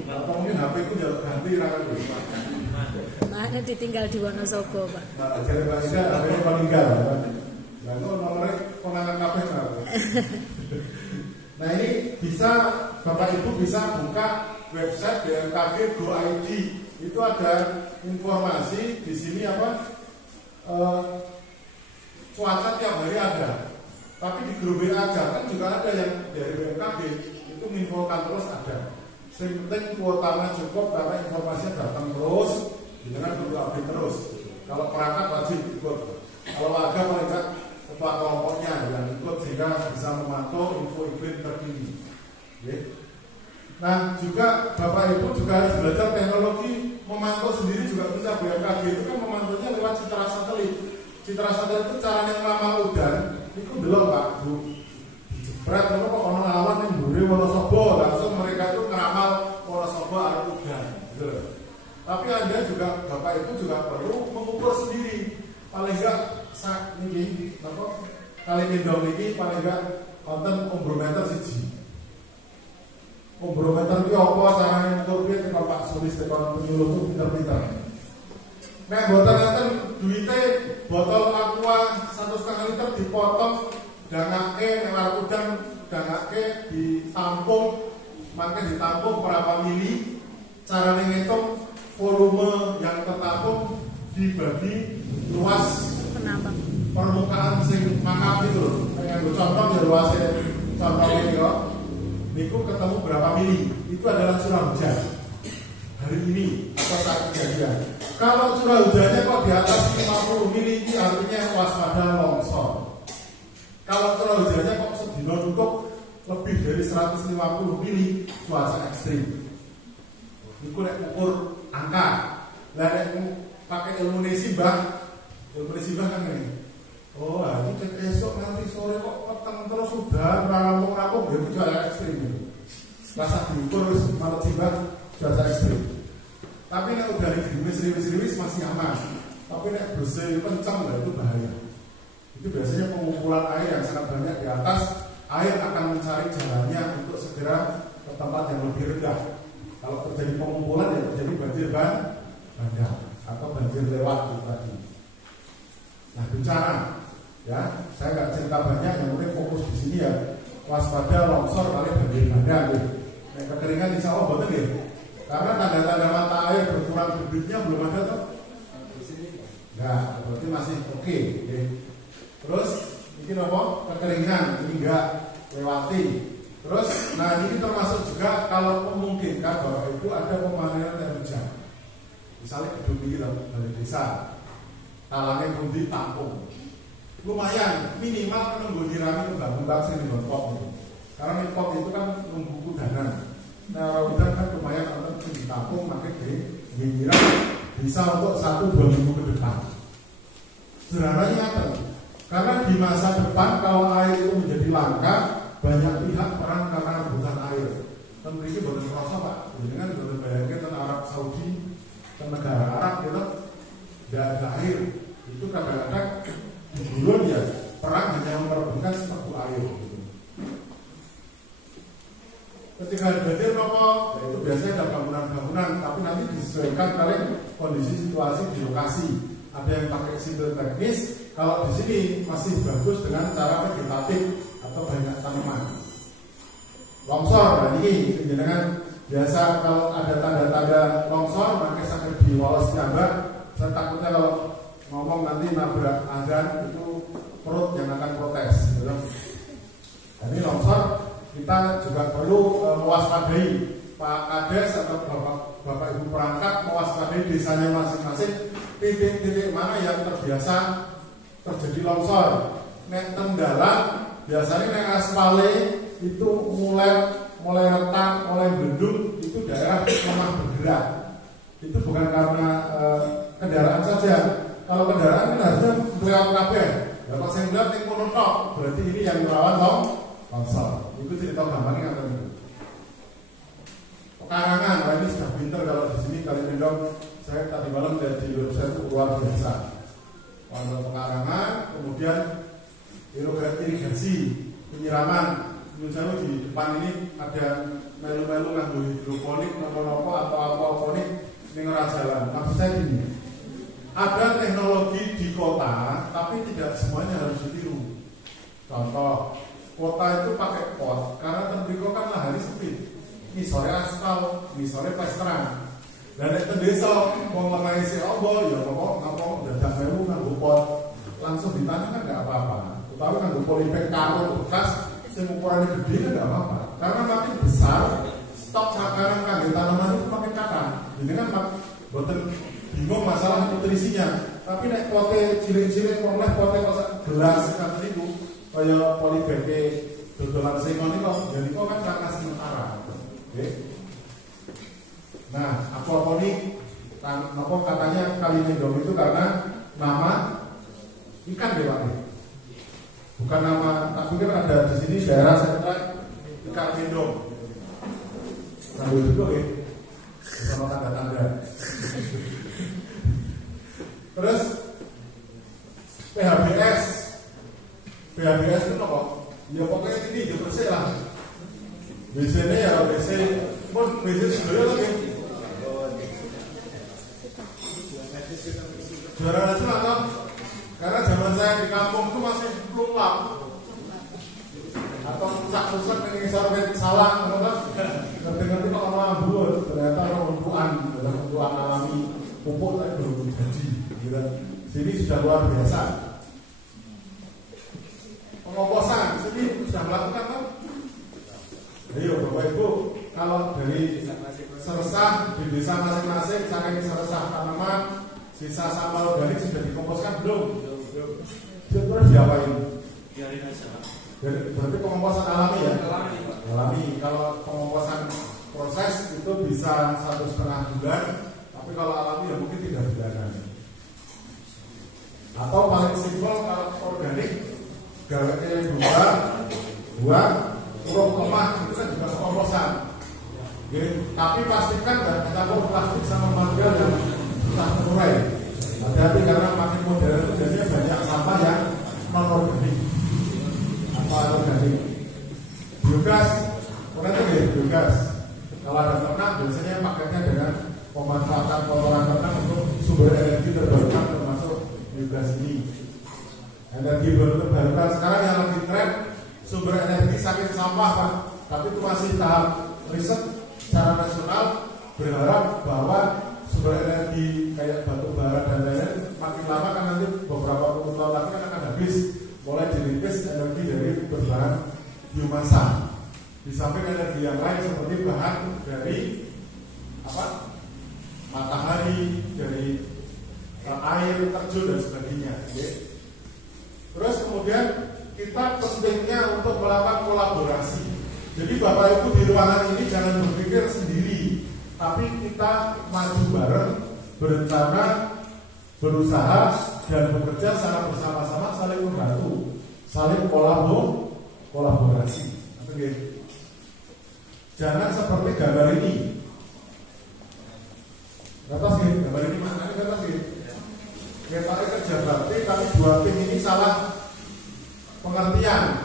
Atau mungkin HP ku jalur ganti rakan dulu. Mana ditinggal di Wonosobo Pak. Nah, jadi Pak Ida HP-nya meninggal kan? Nah itu nomornya konangan kabel kan? Nah ini bisa Bapak Ibu bisa buka website bmkg.go.id. Itu ada informasi di sini apa cuaca tiap hari ada. Tapi di grup WA kan juga ada yang dari BMKG itu menginfokan terus ada. Yang penting kuotanya cukup karena informasinya datang terus, dengan perlu update terus. Kalau perangkat wajib ikut. Kalau warga paling enggak ketua kelompoknya yang ikut sehingga bisa memantau info iklim terkini. Nah juga Bapak Ibu juga harus belajar teknologi memantau sendiri juga bisa. BMKG itu kan memantaunya lewat citra satelit. Citra satelit itu caranya ngelamal udan. Itu belum Pak Bu. Berat kalau kok orang lawan yang buri Wonosobo langsung mereka itu ngeramal Wonosobo arah udan. Gitu. Tapi Anda juga Bapak Ibu juga perlu mengukur sendiri. Paling enggak ini kali gendong ini paling enggak konten ombrometer siji. Ombrometer itu apa caranya mengukur piye tekan Pak Sulis tekan penyuluh itu pinter-pinter. Nek boten enten duite botol aqua 1,5 liter dipotong dangake nek arep udan dangake ditampung mangke ditampung berapa mili carane ngitung volume yang tertampung dibagi luas permukaan sing mangap itu loh. Kayak contoh ya luasnya contoh ini kok. Niku ketemu berapa mili? Itu adalah curah hujan hari ini atau saat kejadian. Kalau curah hujannya kok di atas 50 mili ini artinya waspada longsor. Kalau curah hujannya kok sedino tutup lebih dari 150 mili cuaca ekstrim. Niku nek ukur angka. Lah nek pakai ilmu Nesimbah kan ini. Oh, ini cek esok nanti sore kok peteng terus sudah rampung-rampung ya cuaca ekstrim itu. Rasa diukur malah tiba cuaca ekstrim. Tapi nek udah gerimis-gerimis masih aman. Tapi nek bersih kencang lah itu bahaya. Itu biasanya pengumpulan air yang sangat banyak di atas, air akan mencari jalannya untuk segera ke tempat yang lebih rendah. Kalau terjadi pengumpulan ya terjadi banjir bandang atau banjir lewat itu tadi. Nah bencana, ya saya nggak cerita banyak, yang penting fokus di sini ya waspada longsor kali banjir bandang. Nah kekeringan insya Allah betul ya. Karena tanda-tanda mata air berkurang debitnya belum ada tuh. Nah, berarti masih oke. Ya. Terus ini apa? Kekeringan ini enggak lewati. Terus, nah ini termasuk juga kalau memungkinkan bahwa itu ada pemanenan air hujan. Misalnya gedung ini dari desa, talangnya pun ditampung. Lumayan, minimal menunggu dirami kembang-kembang sini pot itu. Karena pot itu kan nunggu kudanan. Nah, hujan kan lumayan tetap ditampung makin dikira bisa untuk 1-2 minggu ke depan. Sederhananya apa? Karena di masa depan kalau air itu menjadi langka, banyak pihak perang karena rebutan air. Dan ini bukan terasa Pak, jadi kan bukan bayangkan Arab Saudi, negara Arab itu tidak ada air. Itu kadang-kadang di bulan ya perang hanya merebutkan sepaku air. Gitu. Ketika banjir rokok, ya itu biasanya ada bangunan-bangunan, tapi nanti disesuaikan oleh kondisi situasi di lokasi. Ada yang pakai sipil teknis, kalau di sini masih bagus dengan cara vegetatif atau banyak tanaman. Longsor, nah ini dengan biasa kalau ada tanda-tanda longsor, maka sakit di walas jambak. Saya takutnya kalau ngomong nanti nabrak azan itu perut yang akan protes. Gitu. Jadi longsor kita juga perlu mewaspadai Pak Kades atau Bapak Ibu perangkat mewaspadai desanya masing-masing titik-titik mana yang terbiasa terjadi longsor. Nek tendalan biasanya nek aspale itu mulai retak, mulai bendung, itu daerah lemah bergerak. Itu bukan karena kendaraan saja. Kalau kendaraan kan harusnya lewat kabeh. Kalau saya bilang yang monotok, berarti ini yang melawan longsor. Itu cerita gampangnya akan itu. Pekarangan, nah ini sudah pinter kalau di sini kali mendong. Saya tadi malam dari website itu luar biasa. Kalau pekarangan, kemudian irigasi, penyiraman. Misalnya di depan ini ada melu-melu nganggo hidroponik, nopo-nopo atau aquaponik ini jalan. Maksud saya gini, ada teknologi di kota, tapi tidak semuanya harus ditiru. Contoh, kota itu pakai pot, karena tembiko kan lahannya sempit. Ini sore aspal, ini sore pesteran. Dan itu desa mau mengenai si obol, ya ngomong dadak melu nganggo pot, langsung ditanam kan nggak apa-apa. Tapi nganggo polybag karung bekas. Ukurannya gede kan nggak apa-apa, karena makin besar stok makanan kan di tanaman itu makin kata. Jadi kan buatan bingung masalah nutrisinya. Tapi nek pote cilik-cilik oleh pote masak gelas kan itu kayak polybag dodolan sengon itu, jadi kok kan karena sementara. Oke. Nah, aquaponik apa katanya Kalimendong itu karena nama ikan deh Pak. Bukan nama, tapi kan ada di sini daerah sekitar ikan mendong. Sambil dulu ya, sama tanda-tanda. Terus PHBS itu apa? Ya pokoknya ini ya bersih lah. Biasanya ya BC, pun BC sebenarnya lagi. Juara nasional kan? Karena zaman saya di kampung itu masih belum lap atau rusak-rusak ini sorbet salah, ngerti-ngerti kalau lambu ternyata rumpuan dalam rumpuan alami pupuk tapi belum jadi. Gitu. Sini sudah luar biasa. Pengomposan sini sudah melakukan kan? Ayo Bapak Ibu, kalau dari seresah di desa masing-masing saking seresah tanaman sisa sampah organik sudah dikomposkan belum? Terus diapain? Berarti pengomposan alami ya? Alami. Kalau pengomposan proses itu bisa 1,5 bulan, tapi kalau alami ya mungkin 3 bulanan. Atau paling simpel kalau organik, galaknya buah, urut lemah itu kan juga pengomposan. Tapi pastikan tidak campur plastik sama material yang susah terurai. Hati-hati karena makin modern itu biasanya banyak sampah yang non-organik. Apa organik? Biogas, pernah tuh ya biogas. Kalau ada ternak biasanya pakainya dengan pemanfaatan kotoran ternak untuk sumber energi terbarukan termasuk biogas ini. Energi baru terbarukan sekarang yang lagi tren sumber energi sakit sampah Pak. Tapi itu masih tahap riset secara nasional, berharap bahwa sumber energi kayak batu bara dan lain-lain makin lama kan nanti beberapa puluh tahun lagi akan habis, mulai dirintis energi dari berbahan biomasa. Di samping energi yang lain seperti bahan dari matahari, dari air terjun dan sebagainya. Terus kemudian kita pentingnya untuk melakukan kolaborasi. Jadi Bapak Ibu di ruangan ini jangan berpikir sendiri, tapi kita maju bareng, berencana, berusaha dan bekerja secara bersama-sama, saling membantu, saling kolaborasi. Oke. Jangan seperti gambar ini. Kata sih, gambar ini mana kata sih? Kita kerja bakti, tapi dua tim ini salah pengertian.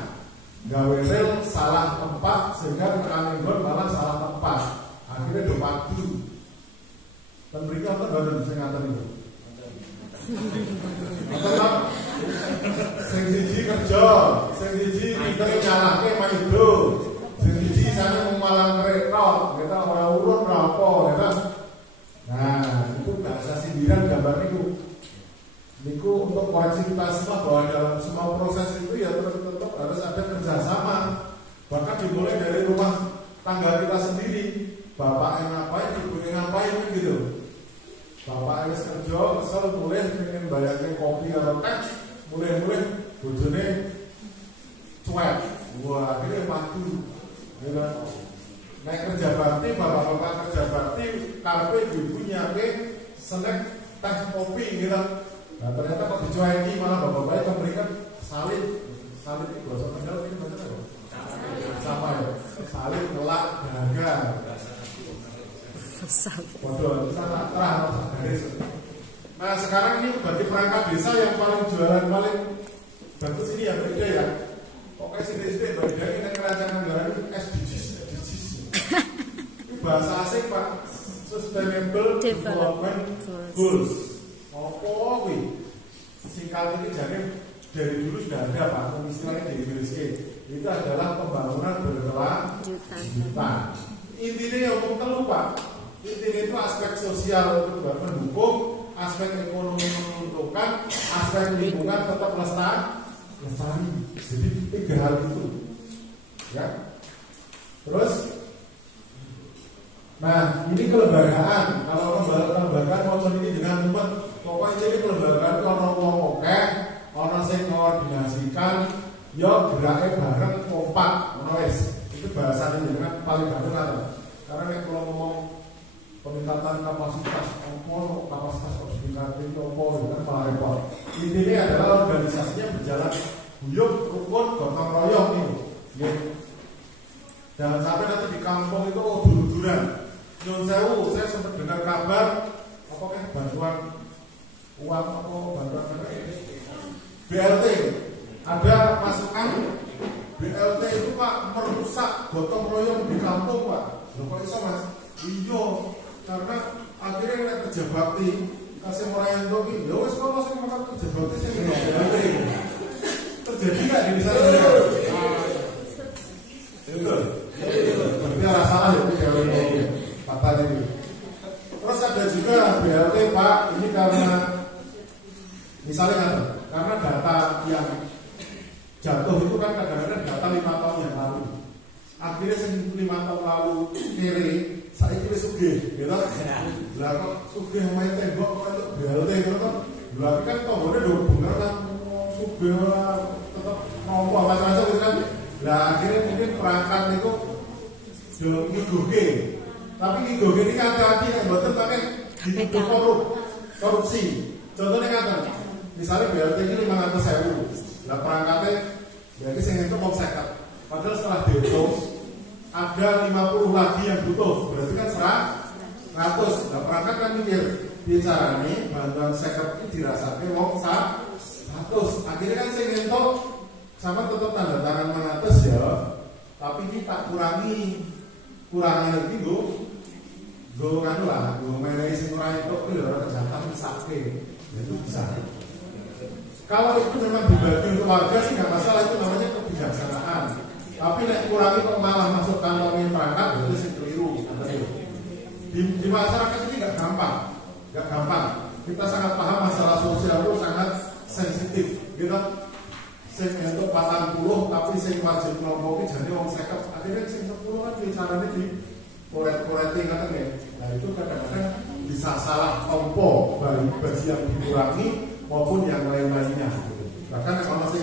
Gawe rel salah tempat sehingga tekan nggon malah salah tempat. Akhirnya do padu. Dan mereka baru bisa ngatain itu. Atau sing siji kerja, sing siji pinter nyalahke maido, sing siji sana malang rekor, kita ora urut ora apa, ya. Nah, itu bahasa sindiran gambar itu. Niku untuk koreksi kita semua bahwa dalam semua proses itu ya tetap harus ada kerjasama. Bahkan dimulai dari rumah tangga kita sendiri. Bapak yang ngapain, ibu yang ngapain gitu. Bapak yang kerja, kesel mulai pengen bayangin kopi atau teh, mulai bojone cuek. Wah, ini matu. Naik kerja bakti, bapak-bapak kerja bakti, karpe ibunya ke snack teh kopi gitu. Nah ternyata kok dicueki malah bapak-bapak memberikan salib itu bahasa Kendal ini macam apa? Sama ya, salib kelak dagang. Waduh, sana terang garis. Nah sekarang ini bagi perangkat desa yang paling jualan paling bagus ini yang beda ya. Pokoknya sini beda ini kerajaan anggaran itu SDGs. Ini bahasa asing Pak, Sustainable Development Goals. Apa wih? Singkat ini jadi dari dulu sudah ada Pak, istilahnya di Inggris itu adalah pembangunan berkelanjutan. Intinya yang telu Pak, intinya itu aspek sosial itu mendukung, aspek ekonomi menguntungkan, aspek lingkungan tetap lestari. Jadi tiga hal itu, ya. Terus, nah ini kelembagaan. Kalau kelembagaan mau ini dengan teman. Pokoknya jadi kelembagaan itu orang ngomong oke, orang sing koordinasikan, yo geraknya bareng kompak, wes. Itu bahasanya dengan paling gampang atau? Karena kalau ngomong peningkatan kapasitas oksigen itu kan malah repot. Intinya adalah organisasinya berjalan guyup, rukun, gotong royong ini. Jangan sampai nanti di kampung itu dur-duran. Nyun sewu, saya sempat dengar kabar apakah bantuan uang atau bantuan BLT ada masukan BLT itu Pak merusak gotong royong di kampung Pak. Loh kok iso Mas? Iya, karena akhirnya nek kerja bakti kasih orang itu ya wis kok masih makan kerja bakti sing BLT. Terjadi enggak di sana? Betul. Berarti ada salah ya BLT katanya ini. Terus ada juga BLT Pak, ini karena misalnya karena data yang jatuh itu kan kadang-kadang data 5 tahun yang lalu. Akhirnya 5 tahun lalu kiri, saya kira sugih, gitu. Lah kok sugih main tembok kok BLT gitu kan. Lah kan tombone do bener kan sugih tetap nompo macam-macam gitu kan. Lah akhirnya mungkin perangkat itu do ngigoge. Tapi ngigoge ini hati-hati nek mboten pakai ditutup korupsi. Contohnya kata misalnya BLT ini 500.000, lah perangkatnya berarti saya itu mau 50. Padahal setelah dihitung ada 50 lagi yang butuh, berarti kan 100. Lah perangkat kan mikir bicara nih bantuan 50 ini dirasakan mau 100. Akhirnya kan saya nyentuh sama tetap tanda tangan 100 ya, tapi kita kurangan lagi gue kan lah, gue mengenai semurah itu udah kejahatan misake. Itu bisa. Kalau itu memang dibagi untuk warga sih nggak masalah, itu namanya kebijaksanaan. Tapi nek kurangi kok malah masuk kantongin perangkat itu sih keliru. Di masyarakat ini nggak gampang. Kita sangat paham masalah sosial itu sangat sensitif, gitu. Sing untuk 40 tapi sing wajib ngelompoki jadi wong 50. Akhirnya sing 10 kan bicaranya di koret-koreting kan ya. Nah itu kadang-kadang bisa salah tompo bagi yang dikurangi maupun yang lain-lainnya. Bahkan kalau masih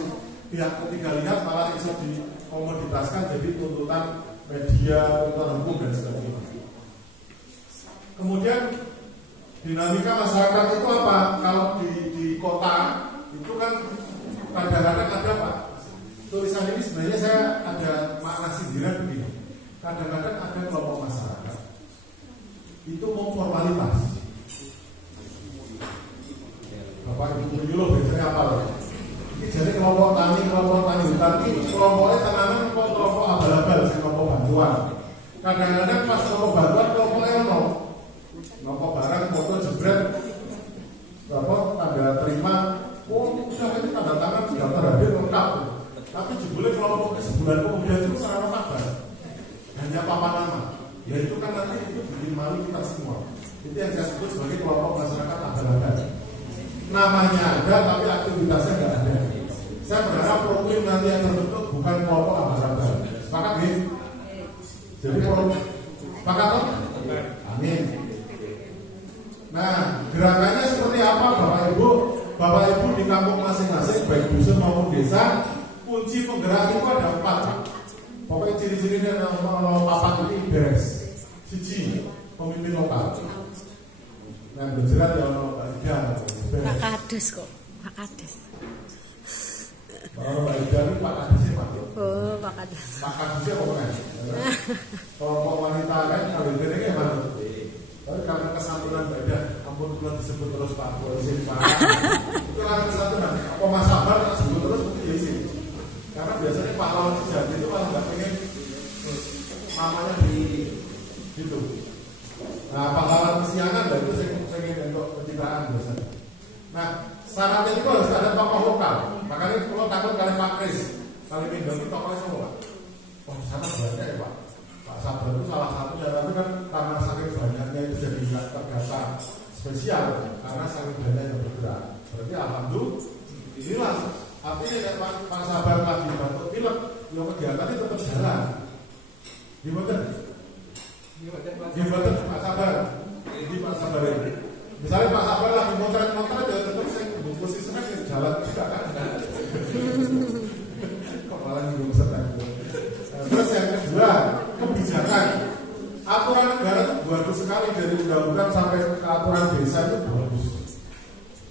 pihak ketiga lihat malah bisa dikomoditaskan jadi tuntutan media, tuntutan hukum dan sebagainya. Kemudian dinamika masyarakat itu apa? Kalau di kota itu kan kadang-kadang ada Pak. Tulisan ini sebenarnya saya ada makna sindiran begini. Kadang-kadang ada kelompok masyarakat itu mau formalitas. Bapak Ibu penyuluh biasanya apa loh? Ini jadi kelompok tani hutan ini kelompoknya tanaman kelompok abal-abal, kelompok bantuan. Kadang-kadang pas kelompok bantuan kelompoknya kelompok barang foto jebret, bapak tanda terima, udah ini tanda tangan daftar hadir lengkap. Tapi jebule kelompoknya sebulan kemudian itu sarana kabar, hanya papan nama. Ya itu kan nanti itu bikin malu kita semua. Itu yang saya sebut sebagai kelompok masyarakat abal-abal. Namanya ada tapi aktivitasnya nggak ada. Saya berharap program nanti yang terbentuk bukan kelompok abal-abal. Sepakat nih? Jadi sepakat toh? Amin. Nah, gerakannya seperti apa Bapak Ibu? Bapak Ibu di kampung masing-masing baik dusun maupun desa, kunci penggerak itu ada 4. Pokoknya ciri-cirinya kalau papan ini beres. Siji, pemimpin lokal. Nah, berjerat ya Pak Ida. Pak Kades kok, Pak Kades. Kalau Pak Ida ini Pak Kadesnya Pak. Oh, Pak Kades. Pak Kadesnya pokoknya. Kalau wanita kan kalau ini gimana? Tapi karena kesantunan Mbak Ida, ampun kalau disebut terus Pak Polisi Pak. Itu kan kesantunan. Apa Mas Sabar sebut terus mungkin ya sih. Karena biasanya pahlawan sejati itu kalau nggak pengen namanya di gitu. Nah, pahlawan kesiangan dan itu saya ingin untuk pencitraan biasanya. Nah, syaratnya itu harus ada tokoh lokal. Makanya kalau takut kalian Pak Kris, kalian pindah itu tokohnya semua. Oh, sana banyak ya Pak. Pak Sabar itu salah satunya, tapi kan karena saking banyaknya itu jadi nggak terdata spesial karena saking banyaknya bergerak. Berarti alhamdulillah inilah artinya Pak Sabar lagi bantu film, yang kegiatannya tetap jalan. Gimana? Gimana Pak Sabar? Ini Pak Sabar ini. Misalnya Pak Sabar lagi motret-motret ya tetap saya posisinya jalan juga kan. Kok malah nyinggung setan. Terus yang kedua, kebijakan. Aturan negara itu bagus sekali dari undang-undang sampai ke aturan desa itu bagus.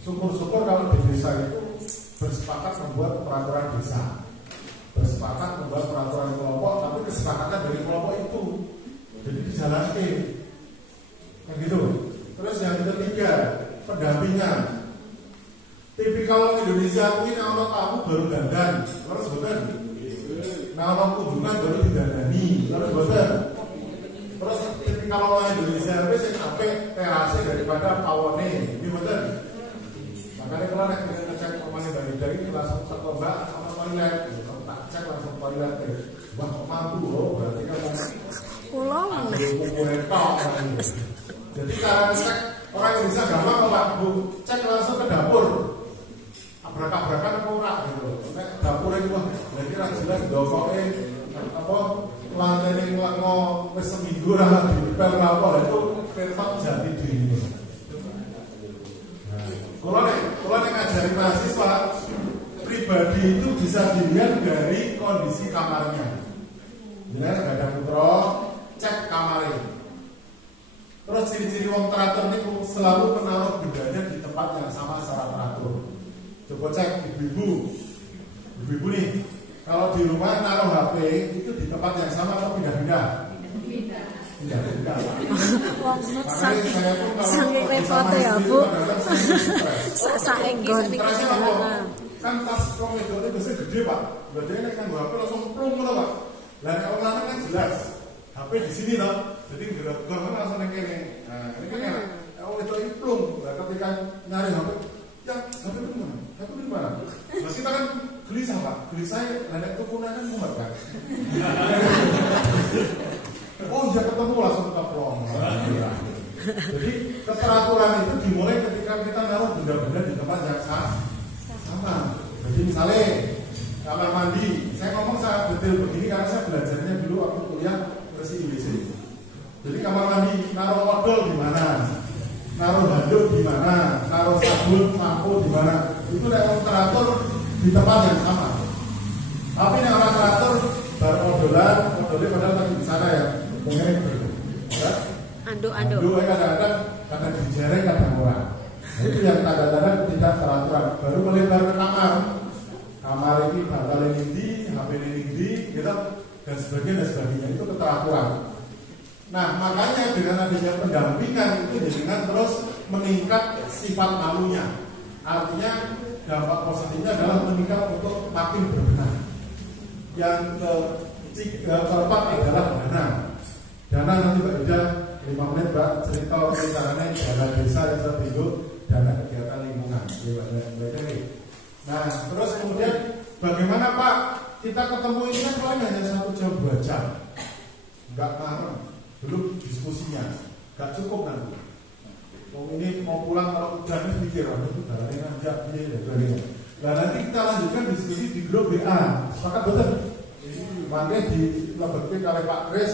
Syukur-syukur kalau di desa itu bersepakat membuat peraturan desa, bersepakat membuat peraturan kelompok, tapi kesepakatan dari kelompok itu jadi dijalankan, kan gitu. Terus yang ketiga, pendampingan. Tipikal Indonesia ini kalau kamu baru dandan, terus betul. Nah, kalau kunjungan baru didandani, terus betul. Terus tipikal orang Indonesia itu yang sampai terase daripada pawone, ini betul. Makanya kalau nak ngecek pemain dari ini langsung tertombak sama toilet, tak cek langsung toilet. Wah, mampu loh, berarti kan Pulang. Jadi cara cek orang Indonesia gampang kok Pak Bu, cek langsung ke dapur. Abrak-abrakan apa ora gitu. Nek dapur itu wah, berarti ra jelas dokoke apa lantene ngelakno wis seminggu ra dipel apa itu tetap jati diri. Kalau nek ngajari mahasiswa pribadi itu bisa dilihat dari kondisi kamarnya. Jelas gak ada putra, cek kamarnya. Terus ciri-ciri wong teratur itu selalu menaruh bendanya di tempat yang sama secara teratur. Coba cek ibu-ibu nih, kalau di rumah naruh HP itu di tempat yang sama atau pindah-pindah? Pindah-pindah. Saking repotnya ya Bu. Saenggon. Kan tas wong itu biasanya gede Pak. Berarti nek kan HP langsung plung ngono Pak. Lah nek orang kan jelas HP di sini toh. Jadi gerak-gerak langsung ning kene. Nah, ini kan kalau itu plung. Lah ketika nyari HP, ya HP itu mana? HP itu mana? Nah, kita kan gelisah Pak. Gelisah nek tukunan kan mumet kan. Oh ya ketemu langsung keplong. Jadi keteraturan itu dimulai ketika kita naruh benda-benda di tempat yang sama. Jadi misalnya kamar mandi, saya ngomong sangat detail begini karena saya belajarnya dulu waktu kuliah versi IWC. Jadi kamar mandi naruh odol di mana, naruh handuk di mana, naruh sabun, sampo di mana. Itu yang teratur di tempat yang sama. Tapi yang orang teratur baru odolnya padahal lagi di sana ya. Mungkin itu. Ya? Anduk. Kadang-kadang dijereng kadang orang. Nah, itu yang tanda-tanda tidak teraturan. Baru melebar ke kamar ini bakal ini, HP ini, gitu, dan sebagainya itu keteraturan. Nah, makanya dengan adanya pendampingan itu dengan terus meningkat sifat malunya. Artinya dampak positifnya adalah meningkat untuk makin berbenah. Yang keempat adalah dana. Dana nanti Mbak Ida 5 menit Mbak cerita caranya dana desa yang terbentuk dana kegiatan lingkungan. Nah, terus kemudian bagaimana Pak kita ketemu ini kan paling hanya 1 jam 2 jam, nggak marah, belum diskusinya, nggak cukup nanti. Ini mau pulang kalau udah mikir, itu darahnya nanjak dia dan sebagainya. Nah nanti kita lanjutkan diskusi di grup WA. Sepakat betul? Ini makanya dilebatkan oleh Pak Kris,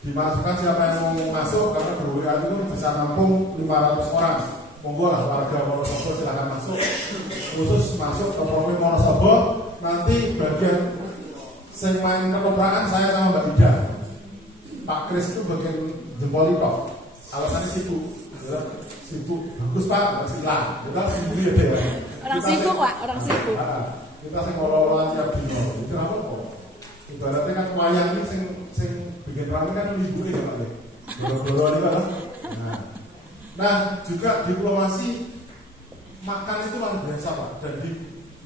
dimasukkan siapa yang mau masuk karena grup WA itu bisa nampung 500 orang. Monggo lah warga Wonosobo silahkan masuk. Khusus masuk ke Provinsi Wonosobo. Nanti bagian sing main kekoperan saya sama Mbak Ida. Pak Kris itu bagian jempol itu. Alasannya sibuk. Bagus Pak, silah. Kita sibuk ya. Orang sibuk Pak, orang sibuk. Kita sing ngolong tiap dino. Itu apa kok? Ibaratnya kan wayang ini sing bikin rame kan libur ya Pak. Dolo-dolo ini kan. Nah, juga diplomasi makan itu luar biasa Pak. Dan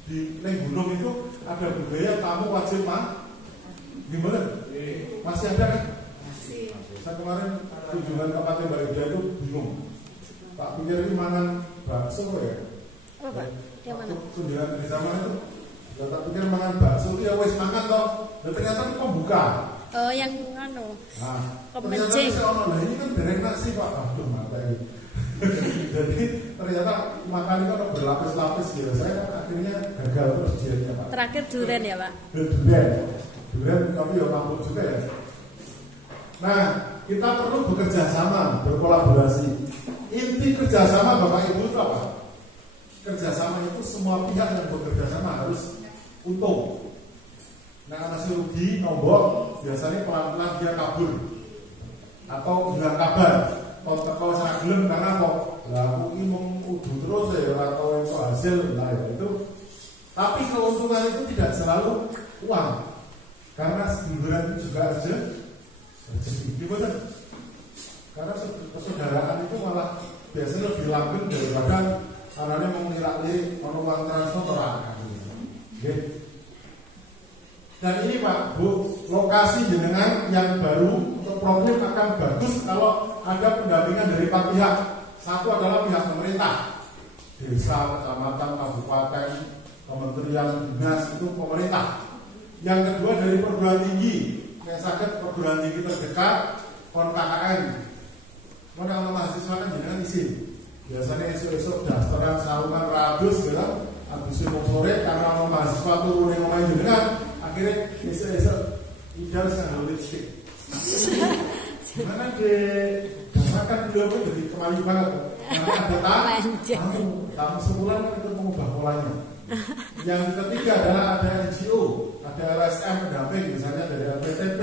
di gunung itu ada budaya tamu wajib gimana? Masih ada kan? Masih. Saya kemarin kunjungan tempatnya Mbak Ida itu bingung. Pak pikir ini mangan bakso ya? Oh Pak, yang mana? Kunjungan di zaman itu, tak pikir mangan bakso itu ya wes makan toh. Dan ternyata itu pembuka. Oh yang anu. Nah, kemencing. Ternyata ini kan dereng nasi Pak. Aduh mata ini. Jadi ternyata makan itu kan berlapis-lapis gitu. Saya akhirnya gagal terus jadinya Pak. Terakhir durian ya Pak? Durian tapi ya mampu juga ya. Nah, kita perlu bekerja sama, berkolaborasi. Inti kerjasama Bapak Ibu itu apa? Kerjasama itu semua pihak yang bekerja sama harus untung. Nah, nasi rugi, nombok, biasanya pelan-pelan dia kabur atau hilang kabar. Kalau saya gelem karena kok, lah aku ini mengudu terus ya atau itu hasil, nah itu. Tapi keuntungan itu tidak selalu uang, karena hiburan itu juga aja rezeki, gimana? Karena persaudaraan itu malah biasanya lebih langgeng daripada anaknya mau ngirak-lirik uang transfer orang. Dan ini Pak Bu, lokasi jenengan yang baru untuk problem akan bagus kalau ada pendampingan dari 4 pihak. Satu adalah pihak pemerintah, desa, kecamatan, kabupaten, kementerian, dinas itu pemerintah. Yang kedua dari perguruan tinggi, yang sakit perguruan tinggi terdekat, kon KKN. Mana kalau mahasiswa kan jenengan izin. Biasanya esok-esok dasteran sarungan radus gitu. Habis itu sore karena kalau mahasiswa turun yang ngomongin jenengan, akhirnya esok-esok idal sama lipstick. Gimana karena kan beliau itu jadi kemayu banget. Karena ada tamu sebulan kan itu mengubah polanya. Yang ketiga adalah ada NGO, ada LSM pendamping, misalnya dari LPTP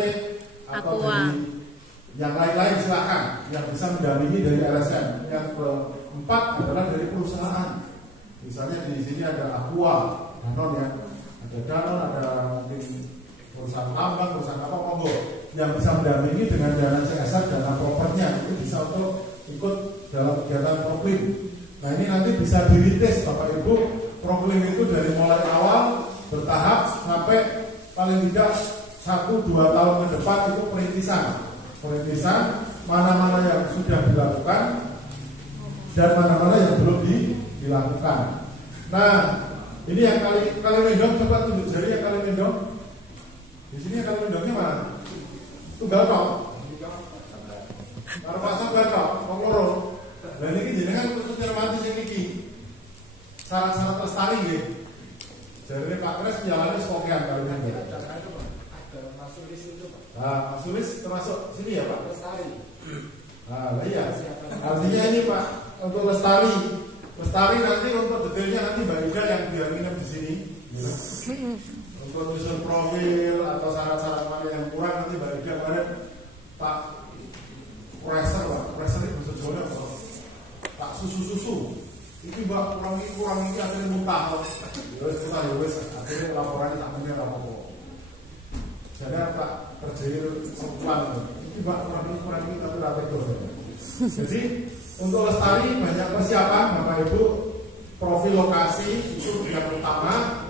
atau dari yang lain-lain silakan yang bisa mendampingi dari LSM. Yang keempat adalah dari perusahaan. Misalnya di sini ada Aqua, Danon ya, ada Danon, ada mungkin perusahaan tambang, perusahaan apa monggo yang bisa mendampingi dengan dana CSR, dana propernya itu bisa untuk ikut dalam kegiatan program. Nah ini nanti bisa dirintis Bapak Ibu, program itu dari mulai awal bertahap sampai paling tidak 1-2 tahun ke depan itu perintisan mana-mana yang sudah dilakukan dan mana-mana yang belum dilakukan. Nah ini yang kali mendong, coba tunjuk jari yang kali mendong. Di sini yang kali mendongnya mana? Tunggal kok. Kalau pasang kok, ngomong. Dan ini jenengan untuk cermati sing iki. Syarat-syarat lestari nggih. Jadi Pak Kres jalannya sekokian kali ini. Ada Mas Sulis itu Pak. Nah, Mas Sulis termasuk sini ya Pak? Lestari. Nah, iya. Artinya ini Pak untuk lestari. Lestari nanti untuk detailnya nanti Mbak Ida yang biar nginep di sini. Ya. Untuk usul profil atau syarat-syarat mana yang kurang nanti Mbak Ida kemarin Pak Profesor susu. Iki mbak kurang ini akhirnya muntah. Wes akhirnya laporannya tak menang apa-apa. Jadi tak terjadi sekuan. Iki mbak kurang ini tapi tak itu. Jadi untuk lestari banyak persiapan Bapak Ibu. Profil lokasi itu yang utama.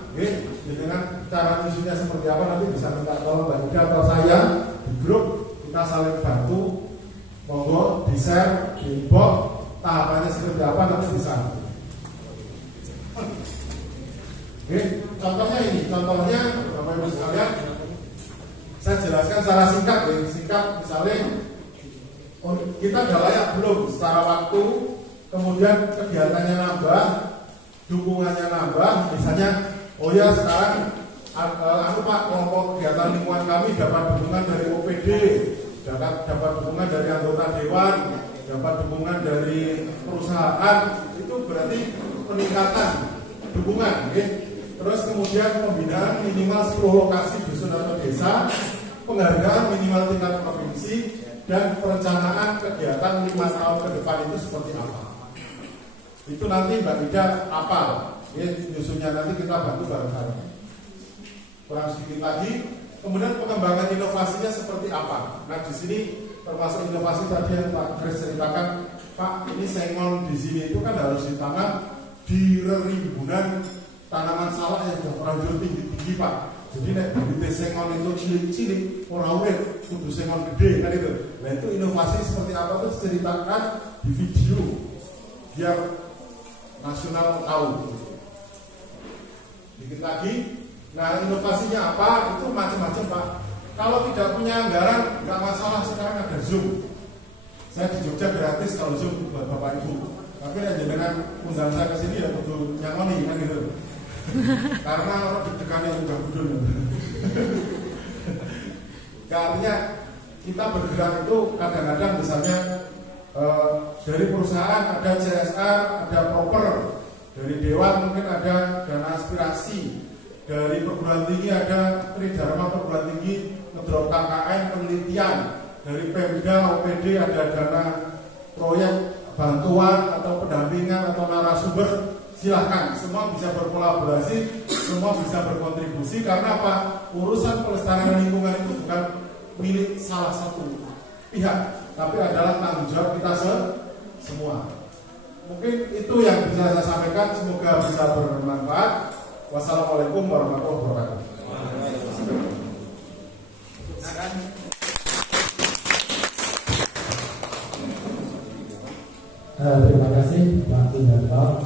Dengan cara isunya seperti apa nanti bisa minta tolong Mbak Ida atau saya di grup, kita saling bantu. Monggo di share, di inbox tahapannya seperti apa nanti bisa. Contohnya ini, contohnya Bapak Ibu sekalian, saya jelaskan secara singkat singkat misalnya kita udah layak belum secara waktu, kemudian kegiatannya nambah, dukungannya nambah, misalnya oh ya sekarang Pak kelompok kegiatan lingkungan kami dapat dukungan dari OPD, dapat dukungan dari anggota dewan, dapat dukungan dari perusahaan, itu berarti peningkatan dukungan. Terus kemudian pembinaan minimal 10 lokasi dusun atau desa, penghargaan minimal tingkat provinsi, dan perencanaan kegiatan 5 tahun ke depan itu seperti apa. Itu nanti Mbak Ida apal. Nyusunnya nanti kita bantu bareng-bareng. Kurang sedikit lagi, kemudian pengembangan inovasinya seperti apa? Nah di sini termasuk inovasi tadi yang Pak Kris ceritakan, Pak ini sengon di sini itu kan harus ditanam di rimbunan tanaman salak yang sudah terlanjur tinggi-tinggi Pak. Jadi nek bibit sengon itu cilik-cilik, orang urip, kudu sengon gede kan itu. Nah itu inovasi seperti apa tuh diceritakan di video biar nasional tahu. Dikit lagi, nah inovasinya apa? Itu macam-macam Pak. Kalau tidak punya anggaran, nggak masalah, sekarang ada Zoom. Saya di Jogja gratis kalau Zoom buat Bapak Ibu. Tapi dengan undang saya ke sini ya kudu nyangoni kan gitu. Karena orang deg-degan yang udah budul. Artinya kita bergerak itu kadang-kadang misalnya dari perusahaan ada CSR, ada proper. Dari dewan mungkin ada dana aspirasi, dari perguruan tinggi ada Tridharma perguruan tinggi ngedrop KKN penelitian, dari Pemda OPD ada dana proyek bantuan atau pendampingan atau narasumber. Silahkan, semua bisa berkolaborasi, semua bisa berkontribusi karena apa? Urusan pelestarian lingkungan itu bukan milik salah satu pihak, tapi adalah tanggung jawab kita semua. Mungkin itu yang bisa saya sampaikan, semoga bisa bermanfaat. Wassalamualaikum warahmatullahi wabarakatuh. Terima kasih Pak Tindar.